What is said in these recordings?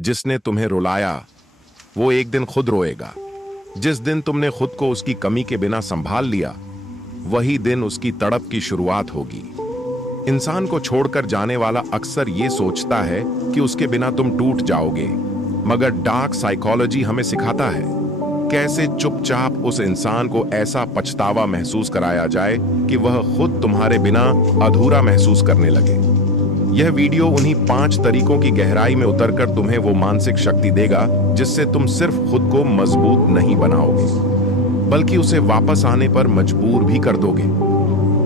जिसने तुम्हें रुलाया वो एक दिन खुद रोएगा। जिस दिन तुमने खुद को उसकी कमी के बिना संभाल लिया वही दिन उसकी तड़प की शुरुआत होगी। इंसान को छोड़कर जाने वाला अक्सर ये सोचता है कि उसके बिना तुम टूट जाओगे, मगर डार्क साइकोलॉजी हमें सिखाता है कैसे चुपचाप उस इंसान को ऐसा पछतावा महसूस कराया जाए कि वह खुद तुम्हारे बिना अधूरा महसूस करने लगे। यह वीडियो उन्हीं 5 तरीकों की गहराई में उतरकर तुम्हें वो मानसिक शक्ति देगा जिससे तुम सिर्फ खुद को मजबूत नहीं बनाओगे बल्कि उसे वापस आने पर मजबूर भी कर दोगे।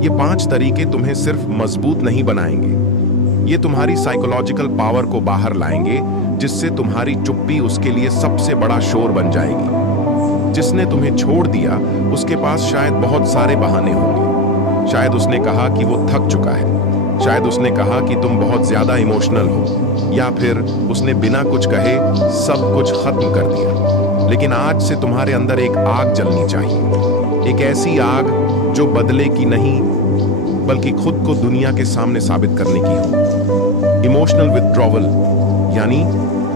ये 5 तरीके तुम्हें सिर्फ मजबूत नहीं बनाएंगे, ये तुम्हारी साइकोलॉजिकल पावर को बाहर लाएंगे, जिससे तुम्हारी चुप्पी उसके लिए सबसे बड़ा शोर बन जाएगी। जिसने तुम्हें छोड़ दिया उसके पास शायद बहुत सारे बहाने होंगे। शायद उसने कहा कि वो थक चुका है, शायद उसने कहा कि तुम बहुत ज्यादा इमोशनल हो, या फिर उसने बिना कुछ कहे सब कुछ खत्म कर दिया। लेकिन आज से तुम्हारे अंदर एक आग जलनी चाहिए, एक ऐसी आग जो बदले की नहीं बल्कि खुद को दुनिया के सामने साबित करने की हो। इमोशनल विथड्रॉवल यानी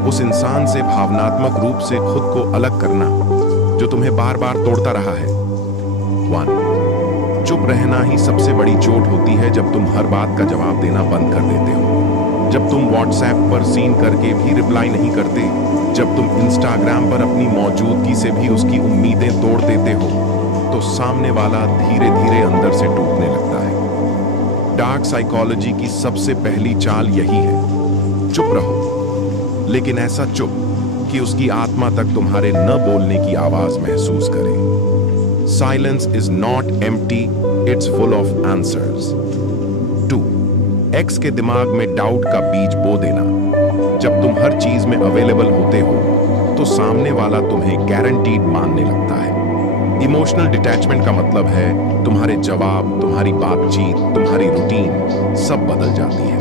उस इंसान से भावनात्मक रूप से खुद को अलग करना जो तुम्हें बार बार तोड़ता रहा है। 1. चुप रहना ही सबसे बड़ी चोट होती है जब तुम हर बात का जवाब देना बंद कर देते हो, जब तुम व्हाट्सएप पर सीन करके भी रिप्लाई नहीं करते, जब तुम इंस्टाग्राम पर अपनी मौजूदगी से भी उसकी उम्मीदें तोड़ देते हो, तो सामने वाला धीरे धीरे अंदर से टूटने लगता है। डार्क साइकोलॉजी की सबसे पहली चाल यही है, चुप रहो, लेकिन ऐसा चुप कि उसकी आत्मा तक तुम्हारे न बोलने की आवाज महसूस करे। Silence is not empty, it's full of answers. 2. X के दिमाग में डाउट का बीज बो देना। जब तुम हर चीज में अवेलेबल होते हो तो सामने वाला तुम्हें गारंटीड मानने लगता है। इमोशनल डिटैचमेंट का मतलब है तुम्हारे जवाब, तुम्हारी बातचीत, तुम्हारी रूटीन सब बदल जाती है।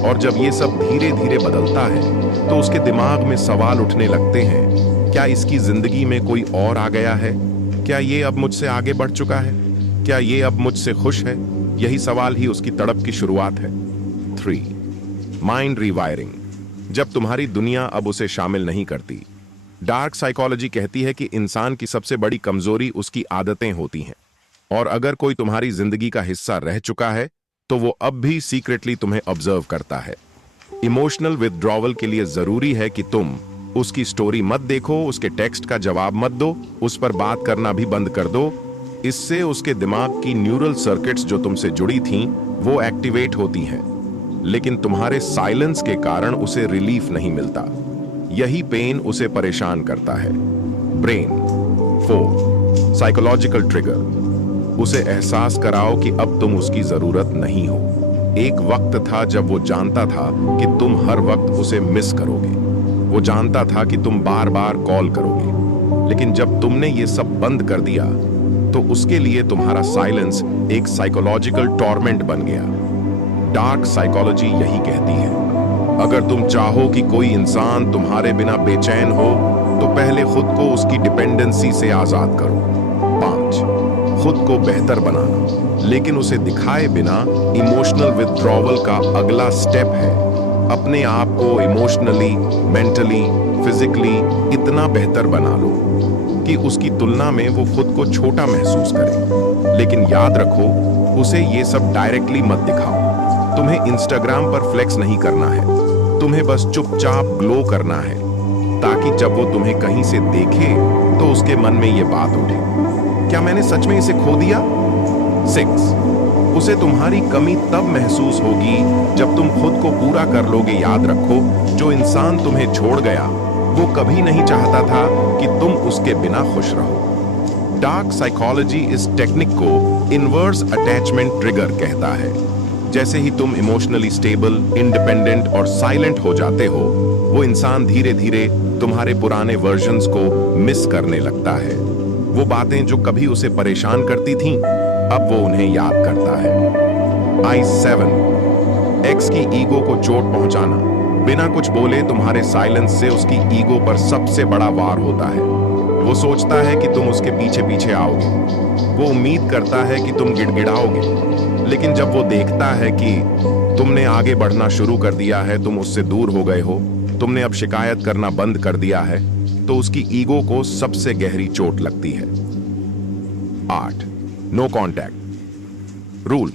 और जब ये सब धीरे धीरे बदलता है तो उसके दिमाग में सवाल उठने लगते हैं, क्या इसकी जिंदगी में कोई और आ गया है? क्या ये अब मुझसे आगे बढ़ चुका है? क्या ये अब मुझसे खुश है? यही सवाल ही उसकी तड़प की शुरुआत है। 3. Mind rewiring. जब तुम्हारी दुनिया अब उसे शामिल नहीं करती। डार्क साइकोलॉजी कहती है कि इंसान की सबसे बड़ी कमजोरी उसकी आदतें होती हैं, और अगर कोई तुम्हारी जिंदगी का हिस्सा रह चुका है तो वो अब भी सीक्रेटली तुम्हें ऑब्जर्व करता है। इमोशनल विथड्रॉवल के लिए जरूरी है कि तुम उसकी स्टोरी मत देखो, उसके टेक्स्ट का जवाब मत दो, उस पर बात करना भी बंद कर दो। इससे उसके दिमाग की न्यूरल सर्किट्स जो तुमसे जुड़ी थीं वो एक्टिवेट होती हैं, लेकिन तुम्हारे साइलेंस के कारण उसे रिलीफ नहीं मिलता। यही पेन उसे परेशान करता है। ब्रेन। 4. Psychological trigger. उसे एहसास कराओ कि अब तुम उसकी जरूरत नहीं हो। एक वक्त था जब वो जानता था कि तुम हर वक्त उसे मिस करोगे, वो जानता था कि तुम बार बार कॉल करोगे, लेकिन जब तुमने ये सब बंद कर दिया तो उसके लिए तुम्हारा साइलेंस एक साइकोलॉजिकल टॉर्मेंट बन गया। डार्क साइकोलॉजी यही कहती है, अगर तुम चाहो कि कोई इंसान तुम्हारे बिना बेचैन हो तो पहले खुद को उसकी डिपेंडेंसी से आजाद करो। 5. खुद को बेहतर बनाना, लेकिन उसे दिखाए बिना इमोशनल विथड्रॉवल का अगला स्टेप है अपने आप को इमोशनली, मेंटली, फिजिकली इतना बेहतर बना लो कि उसकी तुलना में वो खुद को छोटा महसूस करे। लेकिन याद रखो, उसे ये सब डायरेक्टली मत दिखाओ। तुम्हें इंस्टाग्राम पर फ्लेक्स नहीं करना है, तुम्हें बस चुपचाप ग्लो करना है, ताकि जब वो तुम्हें कहीं से देखे तो उसके मन में ये बात उठे, क्या मैंने सच में इसे खो दिया? 6. उसे तुम्हारी कमी तब महसूस होगी जब तुम खुद को पूरा कर लोगे। याद रखो, जो इंसान तुम्हें छोड़ गया वो कभी नहीं चाहता था कि तुम उसके बिना खुश रहो। डार्क साइकोलॉजी इस टेक्निक को इनवर्स अटैचमेंट ट्रिगर कहता है। जैसे ही तुम इमोशनली स्टेबल, इंडिपेंडेंट और साइलेंट हो जाते हो, वो इंसान धीरे धीरे तुम्हारे पुराने वर्जन्स को मिस करने लगता है। वो बातें जो कभी उसे परेशान करती थीं, अब वो उन्हें याद करता है। I7. एक्स की ईगो को चोट पहुंचाना। बिना कुछ बोले तुम्हारे साइलेंस से उसकी ईगो पर सबसे बड़ा वार होता है। वो सोचता है कि तुम उसके पीछे पीछे आओगे, वो उम्मीद करता है कि तुम गिड़गिड़ाओगे, लेकिन जब वो देखता है कि तुमने आगे बढ़ना शुरू कर दिया है, तुम उससे दूर हो गए हो, तुमने अब शिकायत करना बंद कर दिया है तो उसकी ईगो को सबसे गहरी चोट लगती है। 8. No contact rule.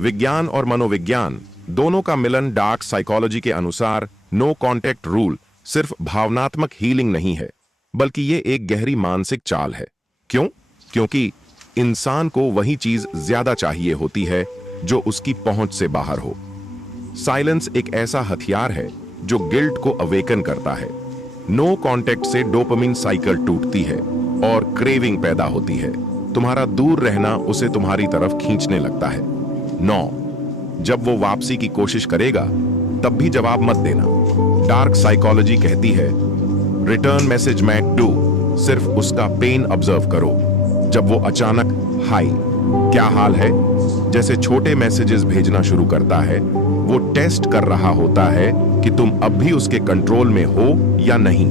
विज्ञान और मनोविज्ञान दोनों का मिलन डार्क साइकोलॉजी के अनुसार नो कॉन्टैक्ट रूल सिर्फ भावनात्मक हीलिंग नहीं है, बल्कि ये एक गहरी मानसिक चाल है। क्यों? क्योंकि इंसान को वही चीज ज्यादा चाहिए होती है जो उसकी पहुंच से बाहर हो। साइलेंस एक ऐसा हथियार है जो गिल्ट को अवेकन करता है। नो कॉन्टैक्ट से डोपामिन साइकिल टूटती है और क्रेविंग पैदा होती है। तुम्हारा दूर रहना उसे तुम्हारी तरफ खींचने लगता है। 9. जब वो वापसी की कोशिश करेगा तब भी जवाब मत देना। डार्क साइकोलॉजी कहती है रिटर्न मैसेज मैट डू, सिर्फ उसका पेन ऑब्जर्व करो। जब वो अचानक हाय क्या हाल है जैसे छोटे मैसेजेस भेजना शुरू करता है, वो टेस्ट कर रहा होता है कि तुम अब भी उसके कंट्रोल में हो या नहीं।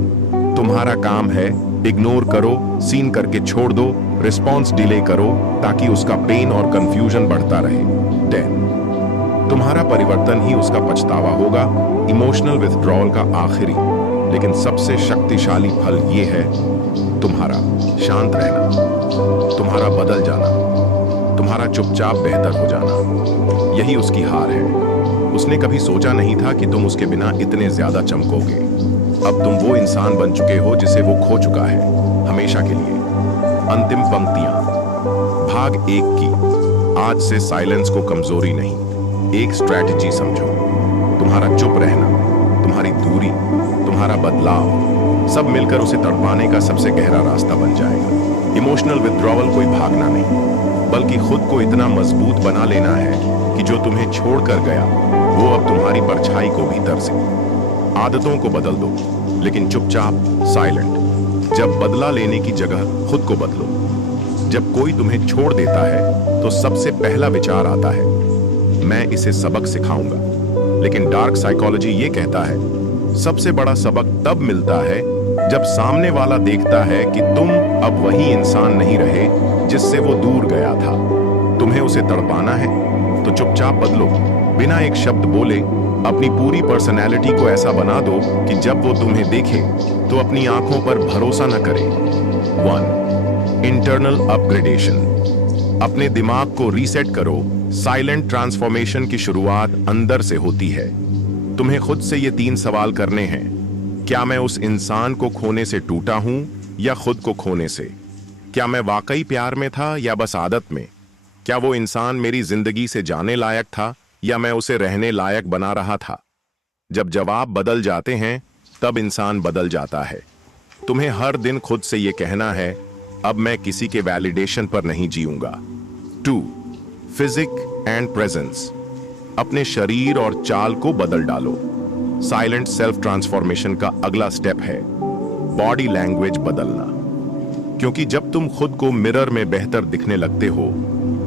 तुम्हारा काम है इग्नोर करो, सीन करके छोड़ दो, रिस्पॉन्स डिले करो ताकि उसका पेन और कंफ्यूजन बढ़ता रहे। 10. तुम्हारा परिवर्तन ही उसका पछतावा होगा। इमोशनल विथड्रॉल का आखिरी लेकिन सबसे शक्तिशाली फल यह है तुम्हारा शांत रहना, तुम्हारा बदल जाना, तुम्हारा चुपचाप बेहतर हो जाना। यही उसकी हार है। उसने कभी सोचा नहीं था कि तुम उसके बिना इतने ज्यादा चमकोगे। अब तुम वो इंसान बन चुके हो जिसे वो खो चुका है हमेशा के लिए। अंतिम पंक्तियां। भाग 1 की। आज से साइलेंस को कमजोरी नहीं, एक स्ट्रैटेजी समझो। तुम्हारा चुप रहना, तुम्हारी दूरी, तुम्हारा बदलाव सब मिलकर उसे तड़पाने का सबसे गहरा रास्ता बन जाएगा। इमोशनल विथड्रॉवल कोई भागना नहीं, बल्कि खुद को इतना मजबूत बना लेना है कि जो तुम्हें छोड़कर गया वो अब तुम्हारी परछाई को भी तरसे। आदतों को बदल दो, लेकिन चुपचाप, साइलेंट। जब बदला लेने की जगह खुद को बदलो। जब कोई तुम्हें छोड़ देता है तो सबसे पहला विचार आता है मैं इसे सबक सिखाऊंगा। लेकिन डार्क साइकोलॉजी ये कहता है सबसे बड़ा सबक तब मिलता है जब सामने वाला देखता है कि तुम अब वही इंसान नहीं रहे जिससे वो दूर गया था। तुम्हें उसे तड़पाना है तो चुपचाप बदलो, बिना एक शब्द बोले। अपनी पूरी पर्सनैलिटी को ऐसा बना दो कि जब वो तुम्हें देखे तो अपनी आंखों पर भरोसा न करे। 1. Internal upgradation. अपने दिमाग को रीसेट करो। साइलेंट ट्रांसफॉर्मेशन की शुरुआत अंदर से होती है। तुम्हें खुद से ये 3 सवाल करने हैं। क्या मैं उस इंसान को खोने से टूटा हूं या खुद को खोने से? क्या मैं वाकई प्यार में था या बस आदत में? क्या वो इंसान मेरी जिंदगी से जाने लायक था या मैं उसे रहने लायक बना रहा था? जब जवाब बदल जाते हैं तब इंसान बदल जाता है। तुम्हें हर दिन खुद से ये कहना है अब मैं किसी के वैलिडेशन पर नहीं जीऊंगा। 2. Physique and presence. अपने शरीर और चाल को बदल डालो। साइलेंट सेल्फ ट्रांसफॉर्मेशन का अगला स्टेप है बॉडी लैंग्वेज बदलना। क्योंकि जब तुम खुद को मिरर में बेहतर दिखने लगते हो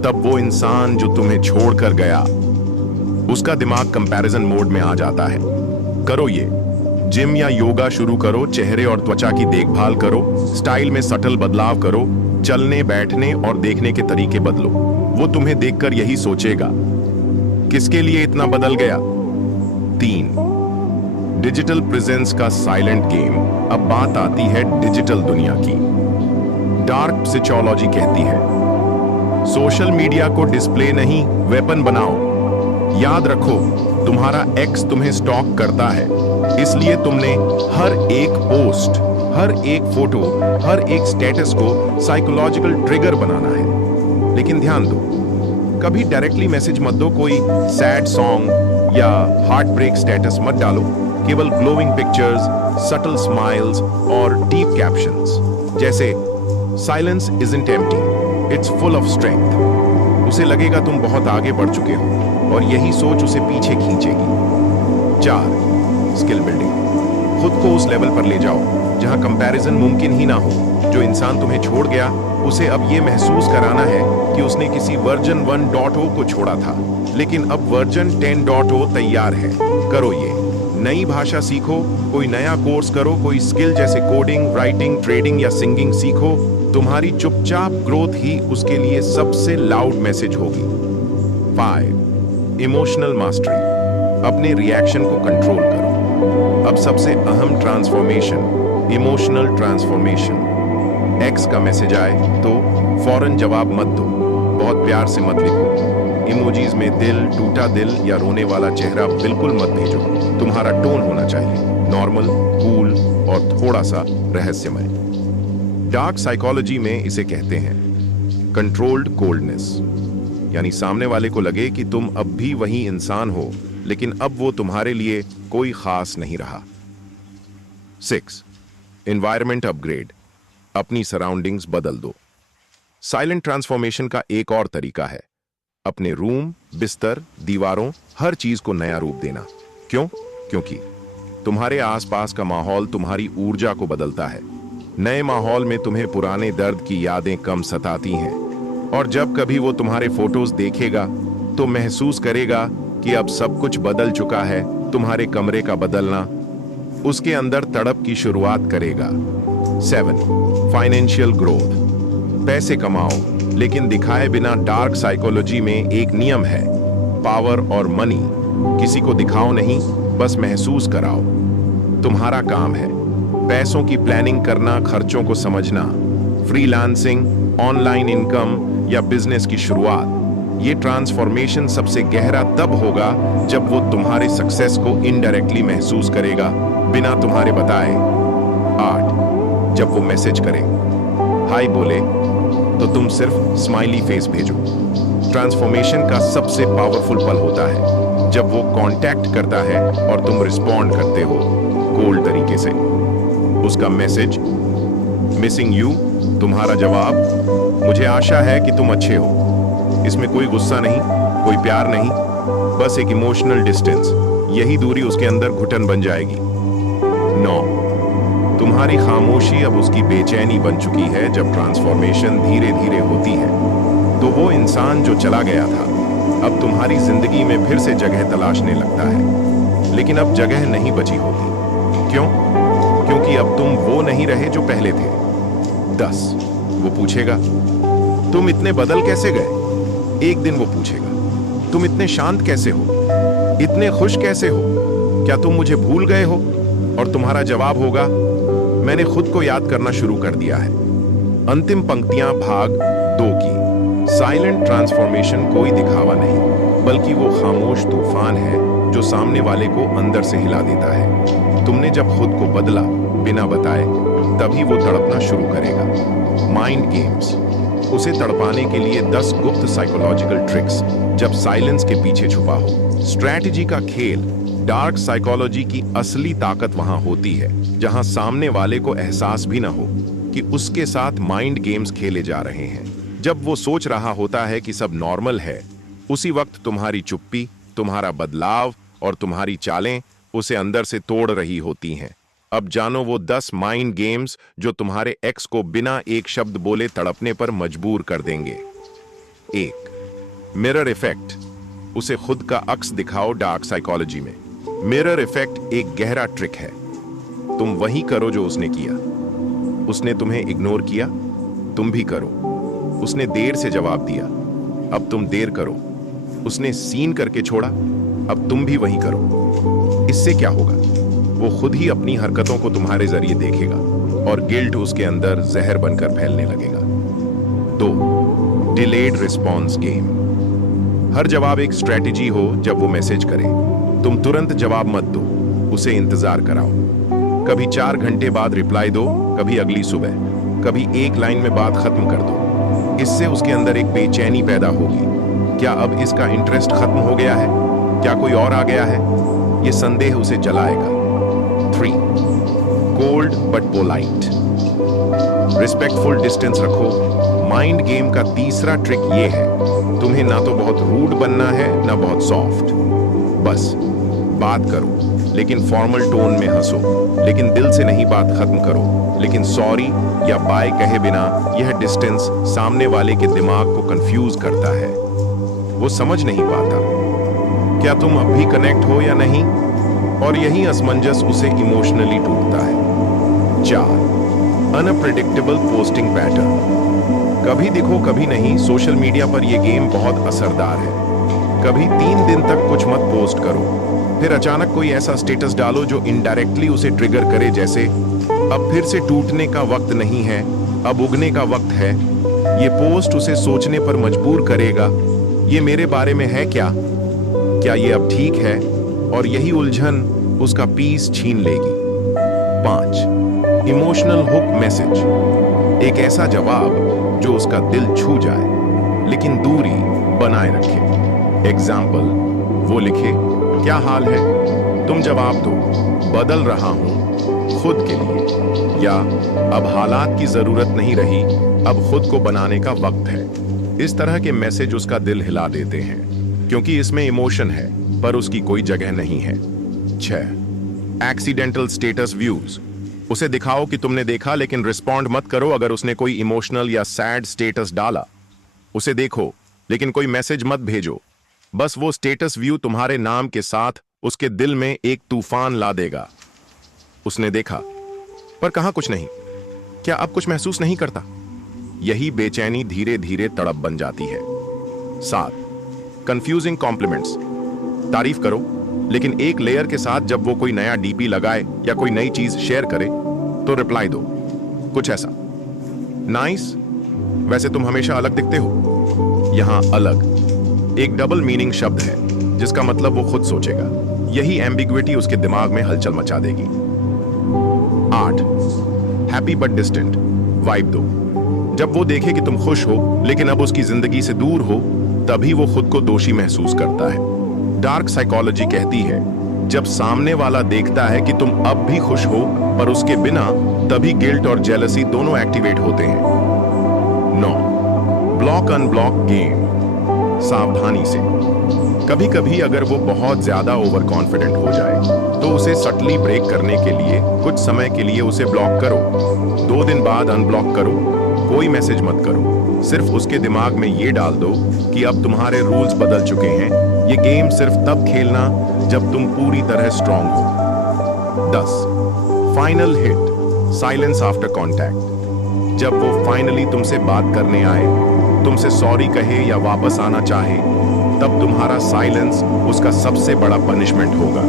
तब वो इंसान जो तुम्हें छोड़कर गया उसका दिमाग कंपैरिजन मोड में आ जाता है। करो ये, जिम या योगा शुरू करो, चेहरे और त्वचा की देखभाल करो, स्टाइल में सटल बदलाव करो, चलने बैठने और देखने के तरीके बदलो। वो तुम्हें देखकर यही सोचेगा किसके लिए इतना बदल गया। 3. डिजिटल प्रेजेंस का साइलेंट गेम। अब बात आती है डिजिटल दुनिया की। डार्क साइकोलॉजी कहती है सोशल मीडिया को डिस्प्ले नहीं वेपन बनाओ। याद रखो तुम्हारा एक्स तुम्हें स्टॉक करता है, इसलिए तुमने हर एक पोस्ट, हर एक फोटो, हर एक स्टेटस को साइकोलॉजिकल ट्रिगर बनाना है। लेकिन ध्यान दो, कभी डायरेक्टली मैसेज मत दो, कोई सैड सॉन्ग या हार्ट ब्रेक स्टेटस मत डालो। केवल ग्लोइंग पिक्चर्स, सटल स्माइल्स और डीप कैप्शंस जैसे silence isn't empty, it's full of strength. उसे लगेगा तुम बहुत आगे बढ़ चुके हो और यही सोच उसे पीछे खींचेगी। 4. Skill building. खुद को उस लेवल पर ले जाओ जहां कंपैरिजन मुमकिन ही ना हो। जो इंसान तुम्हें छोड़ गया उसे अब यह महसूस कराना है कि उसने किसी वर्जन 1.0 को छोड़ा था, लेकिन अब वर्जन 10.0 तैयार है। करो ये, नई भाषा सीखो, कोई नया कोर्स करो, कोई स्किल जैसे कोडिंग, राइटिंग, ट्रेडिंग या सिंगिंग सीखो। तुम्हारी चुपचाप ग्रोथ ही उसके लिए सबसे लाउड मैसेज होगी। 5. Emotional mastery. अपने रिएक्शन को कंट्रोल करो। अब सबसे अहम ट्रांसफॉर्मेशन, इमोशनल ट्रांसफॉर्मेशन। एक्स का मैसेज आए तो फौरन जवाब मत दो, बहुत प्यार से मत लिखो, इमोजीज में दिल, टूटा दिल या रोने वाला चेहरा बिल्कुल मत भेजो। तुम्हारा टोन होना चाहिए नॉर्मल, कूल और थोड़ा सा रहस्यमय। डार्क साइकोलॉजी में इसे कहते हैं कंट्रोल्ड कोल्डनेस, यानी सामने वाले को लगे कि तुम अब भी वही इंसान हो, लेकिन अब वो तुम्हारे लिए कोई खास नहीं रहा। 6. एनवायरनमेंट अपग्रेड, अपनी सराउंडिंग्स बदल दो। साइलेंट ट्रांसफॉर्मेशन का एक और तरीका है अपने रूम, बिस्तर, दीवारों, हर चीज को नया रूप देना। क्यों? क्योंकि तुम्हारे आसपास का माहौल तुम्हारी ऊर्जा को बदलता है। नए माहौल में तुम्हें पुराने दर्द की यादें कम सताती हैं, और जब कभी वो तुम्हारे फोटोज देखेगा तो महसूस करेगा कि अब सब कुछ बदल चुका है। तुम्हारे कमरे का बदलना उसके अंदर तड़प की शुरुआत करेगा। 7. फाइनेंशियल ग्रोथ, पैसे कमाओ लेकिन दिखाए बिना। डार्क साइकोलॉजी में एक नियम है, पावर और मनी किसी को दिखाओ नहीं, बस महसूस कराओ। तुम्हारा काम है पैसों की प्लानिंग करना, खर्चों को समझना, फ्रीलांसिंग, ऑनलाइन इनकम या बिजनेस की शुरुआत। ये ट्रांसफॉर्मेशन सबसे गहरा तब होगा जब वो तुम्हारे सक्सेस को इनडायरेक्टली महसूस करेगा, बिना तुम्हारे बताए। 8. जब वो मैसेज करे, हाय बोले, तो तुम सिर्फ स्माइली फेस भेजो। ट्रांसफॉर्मेशन का सबसे पावरफुल पल होता है जब वो कांटेक्ट करता है और तुम रिस्पॉन्ड करते हो कोल्ड तरीके से। उसका मैसेज, मिसिंग यू, तुम्हारा जवाब, मुझे आशा है कि तुम अच्छे हो। इसमें कोई गुस्सा नहीं, कोई प्यार नहीं, बस एक इमोशनल डिस्टेंस। यही दूरी उसके अंदर घुटन बन जाएगी। 9. तुम्हारी खामोशी अब उसकी बेचैनी बन चुकी है। जब ट्रांसफॉर्मेशन धीरे धीरे होती है तो वो इंसान जो चला गया था अब तुम्हारी जिंदगी में फिर से जगह तलाशने लगता है, लेकिन अब जगह नहीं बची होगी। क्यों? क्योंकि अब तुम वो नहीं रहे जो पहले थे। 10. वो पूछेगा, तुम इतने बदल कैसे गए? एक दिन वो पूछेगा, तुम इतने शांत कैसे हो, इतने खुश कैसे हो, क्या तुम मुझे भूल गए हो? और तुम्हारा जवाब होगा, मैंने खुद को याद करना शुरू कर दिया है। अंतिम पंक्तियां भाग 2 की। साइलेंट ट्रांसफॉर्मेशन कोई दिखावा नहीं, बल्कि वो खामोश तूफान है जो सामने वाले को अंदर से हिला देता है। तुमने जब खुद को बदला बिना बताए, तभी वो तड़पना शुरू करेगा। माइंड गेम्स, उसे तड़पाने के लिए 10 गुप्त साइकोलॉजिकल ट्रिक्स जब साइलेंस के पीछे छुपा हो। स्ट्रैटेजी का खेल, डार्क साइकोलॉजी की असली ताकत वहां होती है जहां सामने वाले को एहसास भी ना हो कि उसके साथ माइंड गेम्स खेले जा रहे हैं। जब वो सोच रहा होता है कि सब नॉर्मल है, उसी वक्त तुम्हारी चुप्पी, तुम्हारा बदलाव और तुम्हारी चालें उसे अंदर से तोड़ रही होती हैं। अब जानो वो 10 माइंड गेम्स जो तुम्हारे एक्स को बिना एक शब्द बोले तड़पने पर मजबूर कर देंगे। 1. मिरर इफेक्ट, उसे खुद का अक्स दिखाओ। डार्क साइकोलॉजी में मिरर इफेक्ट एक गहरा ट्रिक है। तुम वही करो जो उसने किया। उसने तुम्हें इग्नोर किया, तुम भी करो। उसने देर से जवाब दिया, अब तुम देर करो। उसने सीन करके छोड़ा, अब तुम भी वही करो। इससे क्या होगा? वो खुद ही अपनी हरकतों को तुम्हारे जरिए देखेगा और गिल्ट उसके अंदर जहर बनकर फैलने लगेगा। 2. डिलेड रिस्पॉन्स गेम, हर जवाब एक स्ट्रेटेजी हो। जब वो मैसेज करे, तुम तुरंत जवाब मत दो, उसे इंतजार कराओ। कभी 4 घंटे बाद रिप्लाई दो, कभी अगली सुबह, कभी एक लाइन में बात खत्म कर दो। इससे उसके अंदर एक बेचैनी पैदा होगी। क्या अब इसका इंटरेस्ट खत्म हो गया है? क्या कोई और आ गया है? ये संदेह उसे जलाएगा। 3. Cold but polite, respectful distance रखो। माइंड गेम का तीसरा ट्रिक ये है, तुम्हें ना तो बहुत रूड बनना है ना बहुत सॉफ्ट। बस बात करो, लेकिन फॉर्मल टोन में हंसो, लेकिन दिल से नहीं बात खत्म करो। लेकिन सॉरी या बाय कहे बिना यह डिस्टेंस सामने वाले के दिमाग को कंफ्यूज करता है। वो समझ नहीं पाता क्या तुम अब भी कनेक्ट हो या नहीं, और यही असमंजस उसे इमोशनली टूटता है। 4. अनप्रेडिक्टेबल पोस्टिंग पैटर्न, कभी दिखो कभी नहीं। सोशल मीडिया पर यह गेम बहुत असरदार है। कभी 3 दिन तक कुछ मत पोस्ट करो, फिर अचानक कोई ऐसा स्टेटस डालो जो इनडायरेक्टली उसे ट्रिगर करे, जैसे अब फिर से टूटने का वक्त नहीं है, अब उगने का वक्त है। ये पोस्ट उसे सोचने पर मजबूर करेगा, ये मेरे बारे में है क्या ये अब ठीक है? और यही उलझन उसका पीस छीन लेगी। 5. Emotional hook message. एक ऐसा जवाब जो उसका दिल छू जाए लेकिन दूरी बनाए रखे। एग्जाम्पल, वो लिखे, क्या हाल है? तुम जवाब दो, बदल रहा हूं खुद के लिए, या अब हालात की जरूरत नहीं रही, अब खुद को बनाने का वक्त है। इस तरह के मैसेज उसका दिल हिला देते हैं क्योंकि इसमें इमोशन है पर उसकी कोई जगह नहीं है। 6. Accidental status views. उसे दिखाओ कि तुमने देखा, लेकिन रिस्पॉन्ड मत करो अगर उसने कोई इमोशनल या सैड स्टेटस डाला। उसे देखो लेकिन कोई मैसेज मत भेजो। बस वो स्टेटस व्यू तुम्हारे नाम के साथ उसके दिल में एक तूफान ला देगा। उसने देखा पर कहा कुछ नहीं, क्या अब कुछ महसूस नहीं करता? यही बेचैनी धीरे धीरे तड़प बन जाती है। 7. Confusing compliments. तारीफ करो लेकिन एक लेयर के साथ। जब वो कोई नया डीपी लगाए या कोई नई चीज शेयर करे तो रिप्लाई दो कुछ ऐसा, नाइस, वैसे तुम हमेशा अलग दिखते हो। यहां अलग एक डबल मीनिंग शब्द है जिसका मतलब वो खुद सोचेगा। यही एम्बिग्विटी उसके दिमाग में हलचल मचा देगी। 8. हैप्पी बट डिस्टेंट वाइब दो। जब वो देखे कि तुम खुश हो लेकिन अब उसकी जिंदगी से दूर हो, तभी वो खुद को दोषी महसूस करता है। डार्क साइकोलॉजी कहती है जब सामने वाला देखता है कि तुम अब भी खुश हो पर उसके बिना, तभी गिल्ट और जेलसी दोनों एक्टिवेट होते हैं। 9. Block unblock game. सावधानी से। कभी कभी अगर वो बहुत ज्यादा ओवर कॉन्फिडेंट हो जाए तो उसे सटली ब्रेक करने के लिए कुछ समय के लिए उसे ब्लॉक करो। 2 दिन बाद अनब्लॉक करो। कोई मैसेज मत करो, सिर्फ उसके दिमाग में ये डाल दो कि अब तुम्हारे रूल्स बदल चुके हैं। ये गेम सिर्फ तब खेलना जब तुम पूरी तरह स्ट्रांग हो। 10. Final hit silence after contact. जब वो फाइनली तुमसे बात करने आए, तुमसे सॉरी कहे या वापस आना चाहे, तब तुम्हारा साइलेंस उसका सबसे बड़ा पनिशमेंट होगा।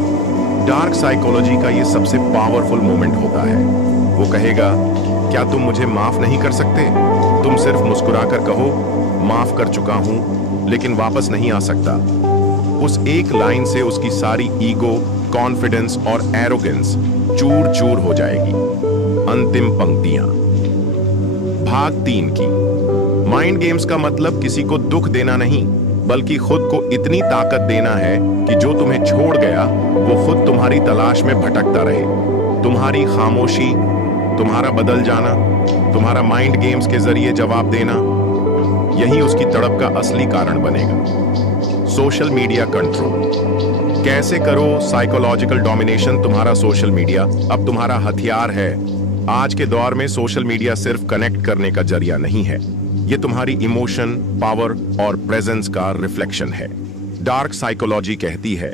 डार्क साइकोलॉजी का ये सबसे पावरफुल मोमेंट होता है। वो कहेगा, क्या तुम मुझे माफ नहीं कर सकते? तुम सिर्फ मुस्कुराकर कहो, माफ कर चुका हूं लेकिन वापस नहीं आ सकता। उस एक लाइन से उसकी सारी ईगो, कॉन्फिडेंस और एरोगेंस चूर चूर हो जाएगी। अंतिम पंक्तियां। भाग 3 की। माइंड गेम्स का मतलब किसी को दुख देना नहीं, बल्कि खुद को इतनी ताकत देना है कि जो तुम्हें छोड़ गया वो खुद तुम्हारी तलाश में भटकता रहे। तुम्हारी खामोशी, तुम्हारा बदल जाना, तुम्हारा माइंड गेम्स के जरिए जवाब देना, यही उसकी तड़प का असली कारण बनेगा। Social media control. कैसे करो साइकोलॉजिकल डोमिनेशन तुम्हारा सोशल मीडिया अब तुम्हारा हथियार है। आज के दौर में सोशल मीडिया सिर्फ कनेक्ट करने का जरिया नहीं है, ये तुम्हारी इमोशन, पावर और प्रेजेंस का रिफ्लेक्शन है। डार्क साइकोलॉजी कहती है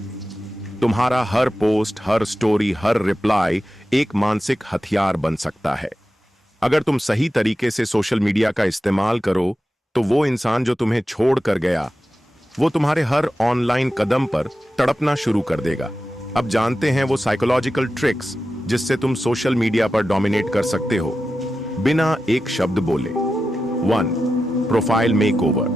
तुम्हारा हर पोस्ट, हर स्टोरी, हर रिप्लाई एक मानसिक हथियार बन सकता है। अगर तुम सही तरीके से सोशल मीडिया का इस्तेमाल करो तो वो इंसान जो तुम्हें छोड़ कर गया, वो तुम्हारे हर ऑनलाइन कदम पर तड़पना शुरू कर देगा। अब जानते हैं वो साइकोलॉजिकल ट्रिक्स जिससे तुम सोशल मीडिया पर डोमिनेट कर सकते हो बिना एक शब्द बोले। 1. Profile makeover.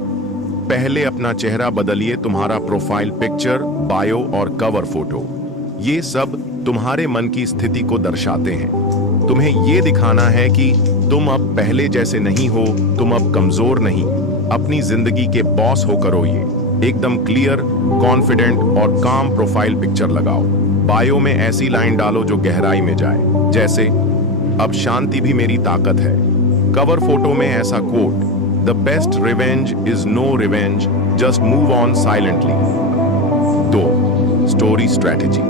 पहले अपना चेहरा बदलिए। तुम्हारा प्रोफाइल पिक्चर, बायो और कवर फोटो, ये सब तुम्हारे मन की स्थिति को दर्शाते हैं। तुम्हें ये दिखाना है कि तुम अब पहले जैसे नहीं हो, तुम अब कमजोर नहीं, अपनी जिंदगी के बॉस हो करो। ये एकदम क्लियर, कॉन्फिडेंट और काम प्रोफाइल पिक्चर लगाओ। बायो में ऐसी लाइन डालो जो गहराई में जाए, जैसे अब शांति भी मेरी ताकत है। कवर फोटो में ऐसा quote, the best revenge is no revenge, just move on silently. 2. Story strategy.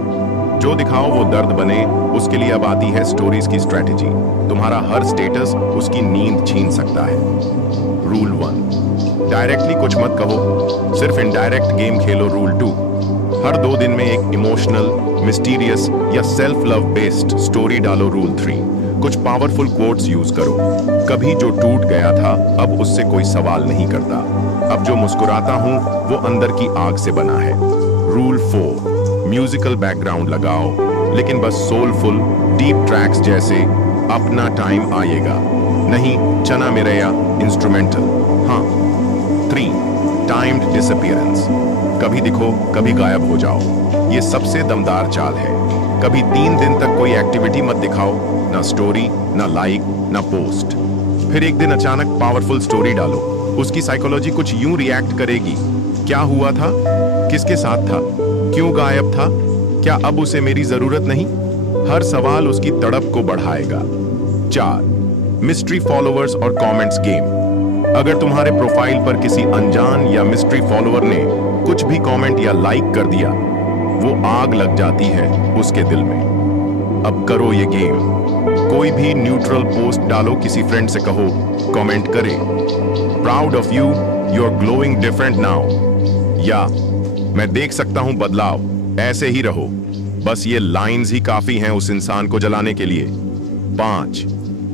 जो दिखाओ वो दर्द बने, उसके लिए अब आती है स्टोरीज की स्ट्रैटेजी। तुम्हारा हर स्टेटस उसकी नींद छीन सकता है। रूल 1. डायरेक्टली कुछ मत कहो, सिर्फ इनडायरेक्ट गेम खेलो। रूल 2. हर 2 दिन में एक इमोशनल, मिस्टीरियस या सेल्फ लव बेस्ड स्टोरी डालो। रूल 3. कुछ पावरफुल कोट्स यूज करो। कभी जो टूट गया था अब उससे कोई सवाल नहीं करता। अब जो मुस्कुराता हूं वो अंदर की आग से बना है। रूल 4. म्यूजिकल बैकग्राउंड लगाओ, लेकिन बस सोलफुल डीप ट्रैक्स जैसे अपना टाइम आएगा, नहीं चना मिरैया इंस्ट्रूमेंटल। हाँ। 3. Timed disappearance. कभी दिखो कभी गायब हो जाओ, ये सबसे दमदार चाल है। कभी 3 दिन तक कोई एक्टिविटी मत दिखाओ, ना स्टोरी, ना लाइक, ना पोस्ट। फिर एक दिन अचानक पावरफुल स्टोरी डालो, उसकी साइकोलॉजी कुछ यूं रिएक्ट करेगी। क्या हुआ था, किसके साथ था, क्यों गायब था, क्या अब उसे मेरी जरूरत नहीं? हर सवाल उसकी तड़प को बढ़ाएगा। 4. मिस्ट्री फॉलोअर्स और कमेंट्स गेम। अगर तुम्हारे प्रोफाइल पर किसी अनजान या मिस्ट्री फॉलोअर ने कुछ भी कमेंट या लाइक कर दिया, वो आग लग जाती है उसके दिल में। अब करो ये गेम। कोई भी न्यूट्रल पोस्ट डालो, किसी फ्रेंड से कहो कमेंट करे proud of you, you are glowing different now, या मैं देख सकता हूं बदलाव, ऐसे ही रहो। बस ये लाइंस ही काफी हैं उस इंसान को जलाने के लिए। 5.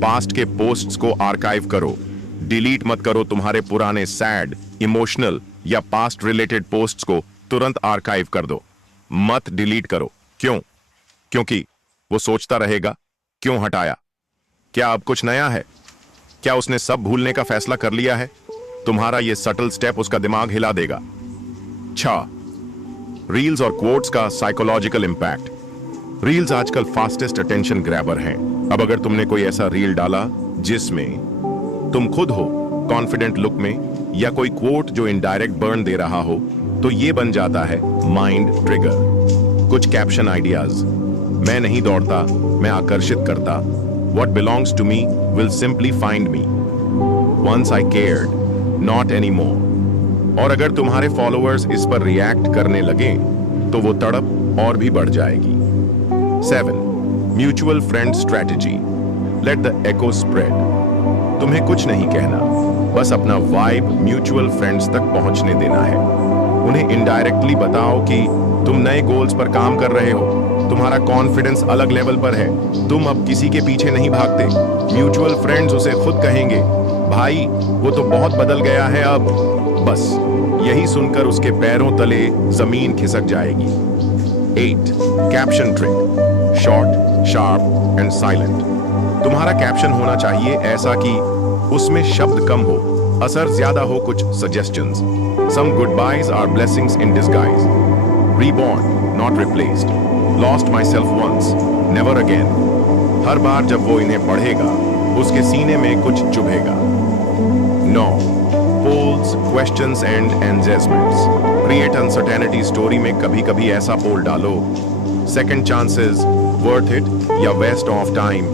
पास्ट के पोस्ट्स को आर्काइव करो, डिलीट मत करो। तुम्हारे पुराने सैड, इमोशनल या पास्ट रिलेटेड पोस्ट्स को तुरंत आर्काइव कर दो, मत डिलीट करो। क्यों? क्योंकि वो सोचता रहेगा क्यों हटाया। क्या अब कुछ नया है? क्या उसने सब भूलने का फैसला कर लिया है? तुम्हारा ये सटल स्टेप उसका दिमाग हिला देगा। 6. रील्स और क्वोट्स का साइकोलॉजिकल इंपैक्ट। रील्स आजकल फास्टेस्ट अटेंशन ग्रैबर हैं। अब अगर तुमने कोई ऐसा रील डाला जिसमें तुम खुद हो कॉन्फिडेंट लुक में, या कोई क्वोट जो इनडायरेक्ट बर्न दे रहा हो, तो ये बन जाता है माइंड ट्रिगर। कुछ कैप्शन आइडियाज: मैं नहीं दौड़ता, मैं आकर्षित करता, what belongs to me will simply find me, once I cared, not any more. और अगर तुम्हारे फॉलोअर्स इस पर रिएक्ट करने लगे तो वो तड़प और भी बढ़ जाएगी। 7. Mutual friend strategy. Let the echo spread. तुम्हें कुछ नहीं कहना, बस अपना वाइब म्यूचुअल फ्रेंड्स तक पहुंचने देना है। उन्हें इनडायरेक्टली बताओ कि तुम नए गोल्स पर काम कर रहे हो, तुम्हारा कॉन्फिडेंस अलग लेवल पर है, तुम अब किसी के पीछे नहीं भागते। म्यूचुअल फ्रेंड्स उसे खुद कहेंगे, भाई वो तो बहुत बदल गया है अब। बस यही सुनकर उसके पैरों तले जमीन खिसक जाएगी। 8. Caption trick. Short, sharp and silent. तुम्हारा कैप्शन होना चाहिए ऐसा कि उसमें शब्द कम हो, असर ज्यादा हो। कुछ suggestions: some good byes are blessings in disguise, reborn not replaced, lost myself once, never again. हर बार जब वो इन्हें पढ़ेगा उसके सीने में कुछ चुभेगा। 9. Polls, questions and engagements. Create uncertainty. Story में कभी कभी ऐसा पोल डालो: सेकंड चांसेस, वर्थ इट या waste of time,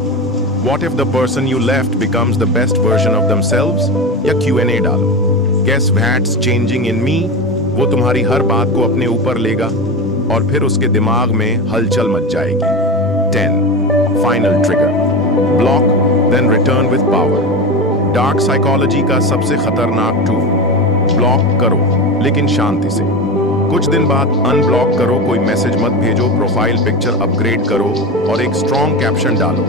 what if the person you left becomes the best version of themselves, या Q&A डालो: गेस व्हाट्स चेंजिंग इन मी। वो तुम्हारी हर बात को अपने ऊपर लेगा और फिर उसके दिमाग में हलचल मच जाएगी। 10. Final trigger. Block then return with power. Dark psychology का सबसे खतरनाक टूल। ब्लॉक करो लेकिन शांति से। कुछ दिन बाद अनब्लॉक करो, कोई मैसेज मत भेजो, प्रोफाइल पिक्चर अपग्रेड करो और एक स्ट्रॉन्ग कैप्शन डालो: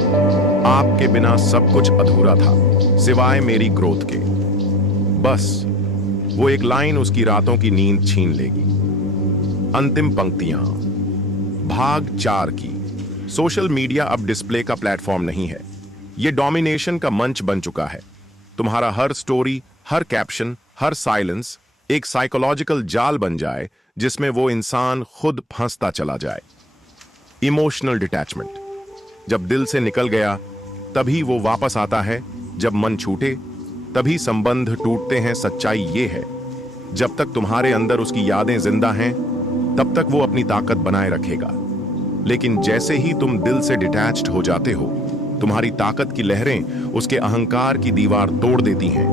आपके बिना सब कुछ अधूरा था, सिवाय मेरी ग्रोथ के। बस वो एक लाइन उसकी रातों की नींद छीन लेगी। अंतिम पंक्तियां। भाग 4 की। सोशल मीडिया अब डिस्प्ले का प्लेटफॉर्म नहीं है, ये डोमिनेशन का मंच बन चुका है। तुम्हारा हर स्टोरी, हर कैप्शन, हर साइलेंस एक साइकोलॉजिकल जाल बन जाए जिसमें वो इंसान खुद फंसता चला जाए। Emotional detachment. जब दिल से निकल गया तभी वो वापस आता है, जब मन छूटे तभी संबंध टूटते हैं। सच्चाई ये है, जब तक तुम्हारे अंदर उसकी यादें जिंदा हैं तब तक वो अपनी ताकत बनाए रखेगा, लेकिन जैसे ही तुम दिल से डिटैच्ड हो जाते हो, तुम्हारी ताकत की लहरें उसके अहंकार की दीवार तोड़ देती हैं।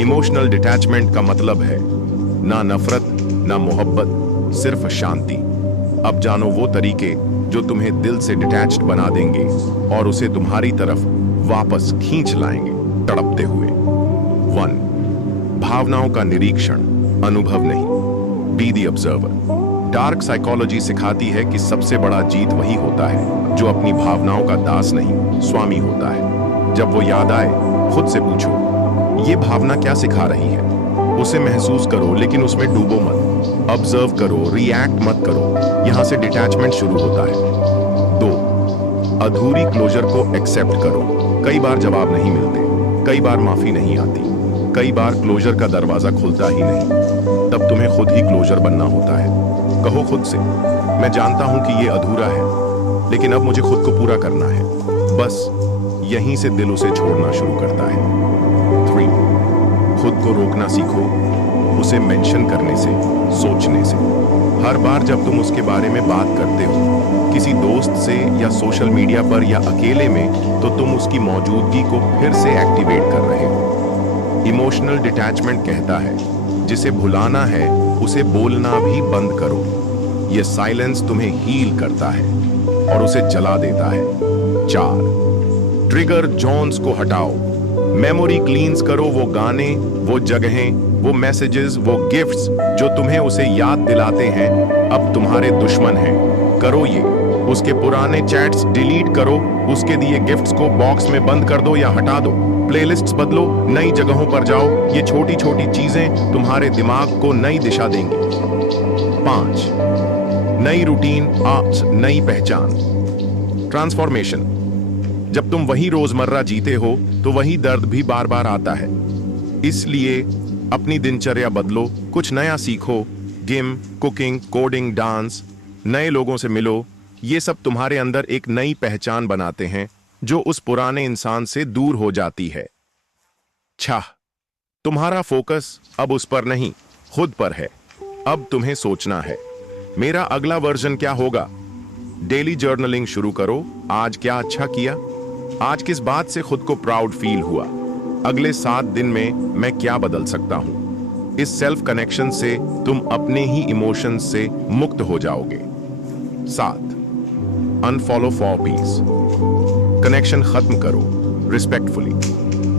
इमोशनल डिटैचमेंट का मतलब है ना नफरत ना मोहब्बत, सिर्फ शांति। अब जानो वो तरीके जो तुम्हें दिल से डिटैच्ड बना देंगे और उसे तुम्हारी तरफ वापस खींच लाएंगे तड़पते हुए। 1. भावनाओं का निरीक्षण, अनुभव नहीं। Be the observer. Dark psychology सिखाती है कि सबसे बड़ा जीत वही होता है जो अपनी भावनाओं का दास नहीं, स्वामी होता है। जब वो याद आए, खुद से पूछो, ये भावना क्या सिखा रही है? उसे महसूस करो लेकिन उसमें डूबो मत। ऑब्जर्व करो, रिएक्ट मत करो। यहां से डिटैचमेंट शुरू होता है। 2, अधूरी क्लोजर को एक्सेप्ट करो। कई बार जवाब नहीं मिलते, कई बार माफी नहीं आती, कई बार क्लोजर का दरवाजा खुलता ही नहीं। तब तुम्हें खुद ही क्लोजर बनना होता है। कहो खुद से, मैं जानता हूं कि ये अधूरा है, लेकिन अब मुझे खुद को पूरा करना है। बस यहीं से दिल उसे छोड़ना शुरू करता है। 3, खुद को रोकना सीखो, उसे मेंशन करने से, सोचने से। हर बार जब तुम उसके बारे में बात करते हो, किसी दोस्त से या सोशल मीडिया पर या अकेले में, तो तुम उसकी मौजूदगी को फिर से एक्टिवेट कर रहे हो। इमोशनल डिटैचमेंट कहता है, जिसे भुलाना है उसे बोलना भी बंद करो। यह साइलेंस तुम्हें हील करता है और उसे जला देता है। 4, ट्रिगर जोन्स को हटाओ। मेमोरी क्लींस करो वो गाने, वो जगहें, वो मैसेजेस, वो गिफ्ट्स जो तुम्हें उसे याद दिलाते हैं अब तुम्हारे दुश्मन हैं। करो ये। उसके पुराने चैट्स डिलीट करो, उसके दिए गिफ्ट्स को बॉक्स में बंद कर दो या हटा दो। प्लेलिस्ट्स बदलो, नई जगहों पर जाओ। ये छोटी छोटी चीजें तुम्हारे दिमाग को नई दिशा देंगी। 5, नई रूटीन, आर्ट्स, नई पहचान। ट्रांसफॉर्मेशन। जब तुम वही रोजमर्रा जीते हो तो वही दर्द भी बार बार आता है। इसलिए अपनी दिनचर्या बदलो, कुछ नया सीखो। जिम, कुकिंग, कोडिंग, डांस, नए लोगों से मिलो। ये सब तुम्हारे अंदर एक नई पहचान बनाते हैं जो उस पुराने इंसान से दूर हो जाती है। 6, तुम्हारा फोकस अब उस पर नहीं, खुद पर है। अब तुम्हें सोचना है, मेरा अगला वर्जन क्या होगा। डेली जर्नलिंग शुरू करो। आज क्या अच्छा किया, आज किस बात से खुद को प्राउड फील हुआ, अगले 7 दिन में मैं क्या बदल सकता हूं। इस सेल्फ कनेक्शन से तुम अपने ही इमोशंस से मुक्त हो जाओगे। 7, अनफॉलो फॉर पीस। कनेक्शन खत्म करो रिस्पेक्टफुली।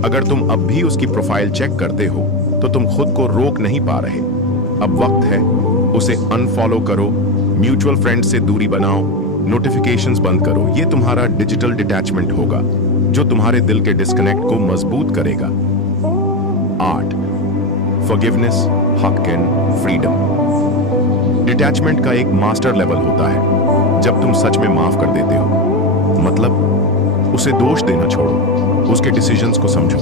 अगर तुम अब भी उसकी प्रोफाइल चेक करते हो तो तुम खुद को रोक नहीं पा रहे। अब वक्त है उसे अनफॉलो करो, म्यूचुअल फ्रेंड से दूरी बनाओ, नोटिफिकेशंस बंद करो। ये तुम्हारा डिजिटल डिटैचमेंट होगा जो तुम्हारे दिल के डिस्कनेक्ट को मजबूत करेगा। 8, फॉरगिवनेस, हक एंड फ्रीडम। डिटैचमेंट का एक मास्टर लेवल होता है जब तुम सच में माफ कर देते हो। मतलब उसे दोष देना छोड़ो, उसके डिसीजंस को समझो।